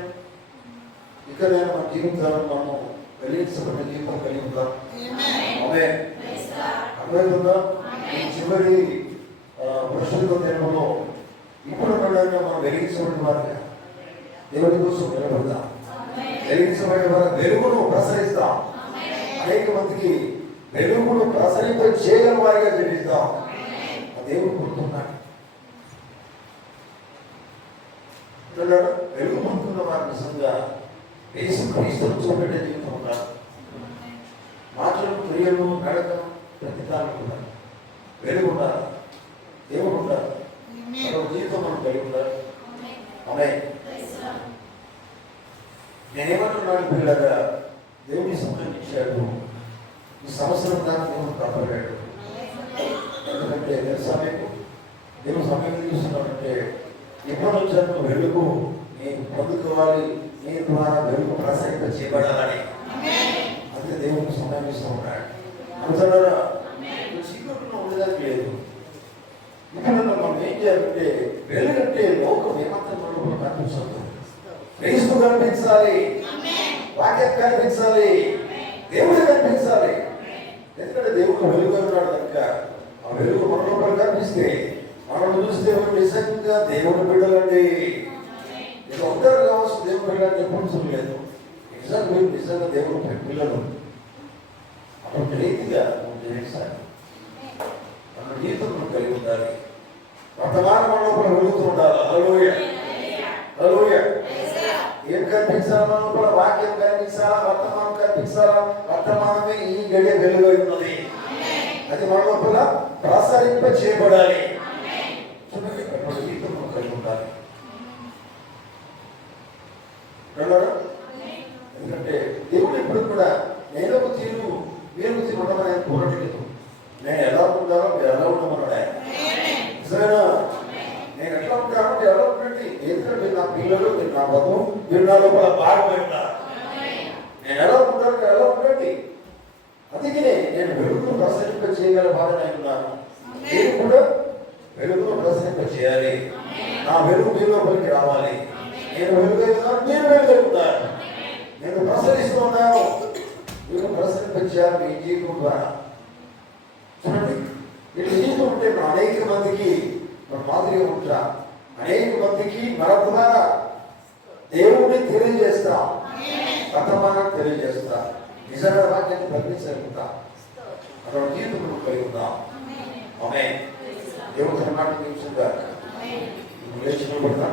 ఇక్కడ మన జీవితాలను మనం వెలిగించబడిన జీవితం కలిగి ఉంటాం. ఆమేన్. అర్థమవుతుందా? చివరి పరిశుద్ధ దినంలో ఇప్పుడు మనం వెలిగించబడిన వారిగా దేవుడి కోసం నిలబడతాం. వెలిగించబడిన వారి వెలుగును ప్రసరిస్తాం. అనేక మందికి వెలుగును ప్రసరింప చేయగల వారిగా జీవిస్తాం. ఆ దేవుడు కోరుతున్నాడు. వెలుగు పొందుతున్న వారి నిజంగా యేసుక్రీస్తును చూపెట్టే జీవితం ఉండాలి. మాటలు, క్రియలు, నడకలు, ప్రతిదానం ఉండాలి. వెలుగు ఉండాలి, దేవుడు ఉండాలి, జీవితం మనం కలిగి ఉండాలి. ఆమేన్. నేనేమన్నాను పిల్లగా, దేవుని సమయం ఇచ్చాడు. ఈ సంవత్సరం దాకా దేవుడు కాపాడాడు. ఎందుకంటే తెలుసా మీకు, దేవుడు సమయం చూస్తున్నాడంటే ఎప్పుడు వచ్చాను వెలుగు నేను పొందుకోవాలి, నీ ద్వారా వెలుగు ప్రసరింప చేయబడాలని. అంతే దేవుడికి సమయం ఇస్తూ ఉన్నాడు. అనుకున్నారా? చీకట్లో ఉండడానికి లేదు. ఇప్పుడు మనం ఏం చేయాలంటే వెలుగంటే లోకం ఏమంతా మనలో కనిపించదు. క్రీస్తు కనిపించాలి, వాక్యం కనిపించాలి, దేవుడు కనిపించాలి. ఎందుకంటే దేవుడు వెలుగు ఉన్నాడు కనుక ఆ వెలుగు మన లోపల కనిపిస్తే మనం చూస్తే నిజంగా దేవుడు బిడ్డలండి. ఇది ఒక్కరు కావచ్చు దేవుడు బిడ్డలని చెప్పడం లేదు. నిజంగా మీరు నిజంగా దేవుడు పిల్లలు అటువంటి రీతిగా చేస్తాను. మన జీవితం కలిగి ఉండాలి. వర్తమానం మన లోపల వెలుగుతూ ఉండాలి. హల్లెలూయా. హల్లెలూయా. ఏం కనిపించాలా? మన లోపల వాక్యం కనిపించాలా, వర్తమానం కనిపించాలా? వర్తమానమే ఈ గడియ వెలుగై ఉన్నది. అది మన లోపల ప్రసరింప చేయబడాలి. జీవితం కలిగి ఉండాలి. ఎందుకంటే దేవుడు ఎప్పుడు కూడా నేను ఒక తీరు మీరు తీరు ఉండమని ఆయన కోరట్లేదు. నేను ఎలా ఉంటానో మీరు ఎలా ఉండమన్నాడు. నిజమేనా? నేను ఎట్లా ఉంటానో మీరు ఎలా ఉండండి. ఎందుకంటే మీరు నా పిల్లలు, మీరు నా బంధువు, మీరు నా లోపల భాగమై ఉన్నారు. నేను ఎలా ఉంటానో మీరు ఎలా ఉండండి. అందుకనే నేను వెలుగును ప్రసరింప చేయగల వాడనై ఉన్నాను. నేను కూడా వెలుగును ప్రసరింప చేయాలి. నా వెలుగు మీ లోపలికి రావాలి. నేను వెలుగై ఉన్నాను, నేను వెలుగై ఉన్నాను. నేను ప్రసరిస్తూ ఉన్నాను, మీరు ప్రసరింప చేయాలి మీ జీవితం ద్వారా. చూడండి, ఇటు జీవితం ఉంటే అనేక మందికి మన మాదిరిగా ఉంటా, అనేక మందికి మన ద్వారా దేవుడిని తెలియజేస్తా, వర్తమానాన్ని తెలియజేస్తా, నిజమైన వాక్యాన్ని ప్రకటించగలుగుతా. అటువంటి జీవితం కలిగి ఉందాం. ఆమేన్. దేవుడు కర్ణాటక నిమిషంగా లేచిపోతున్నా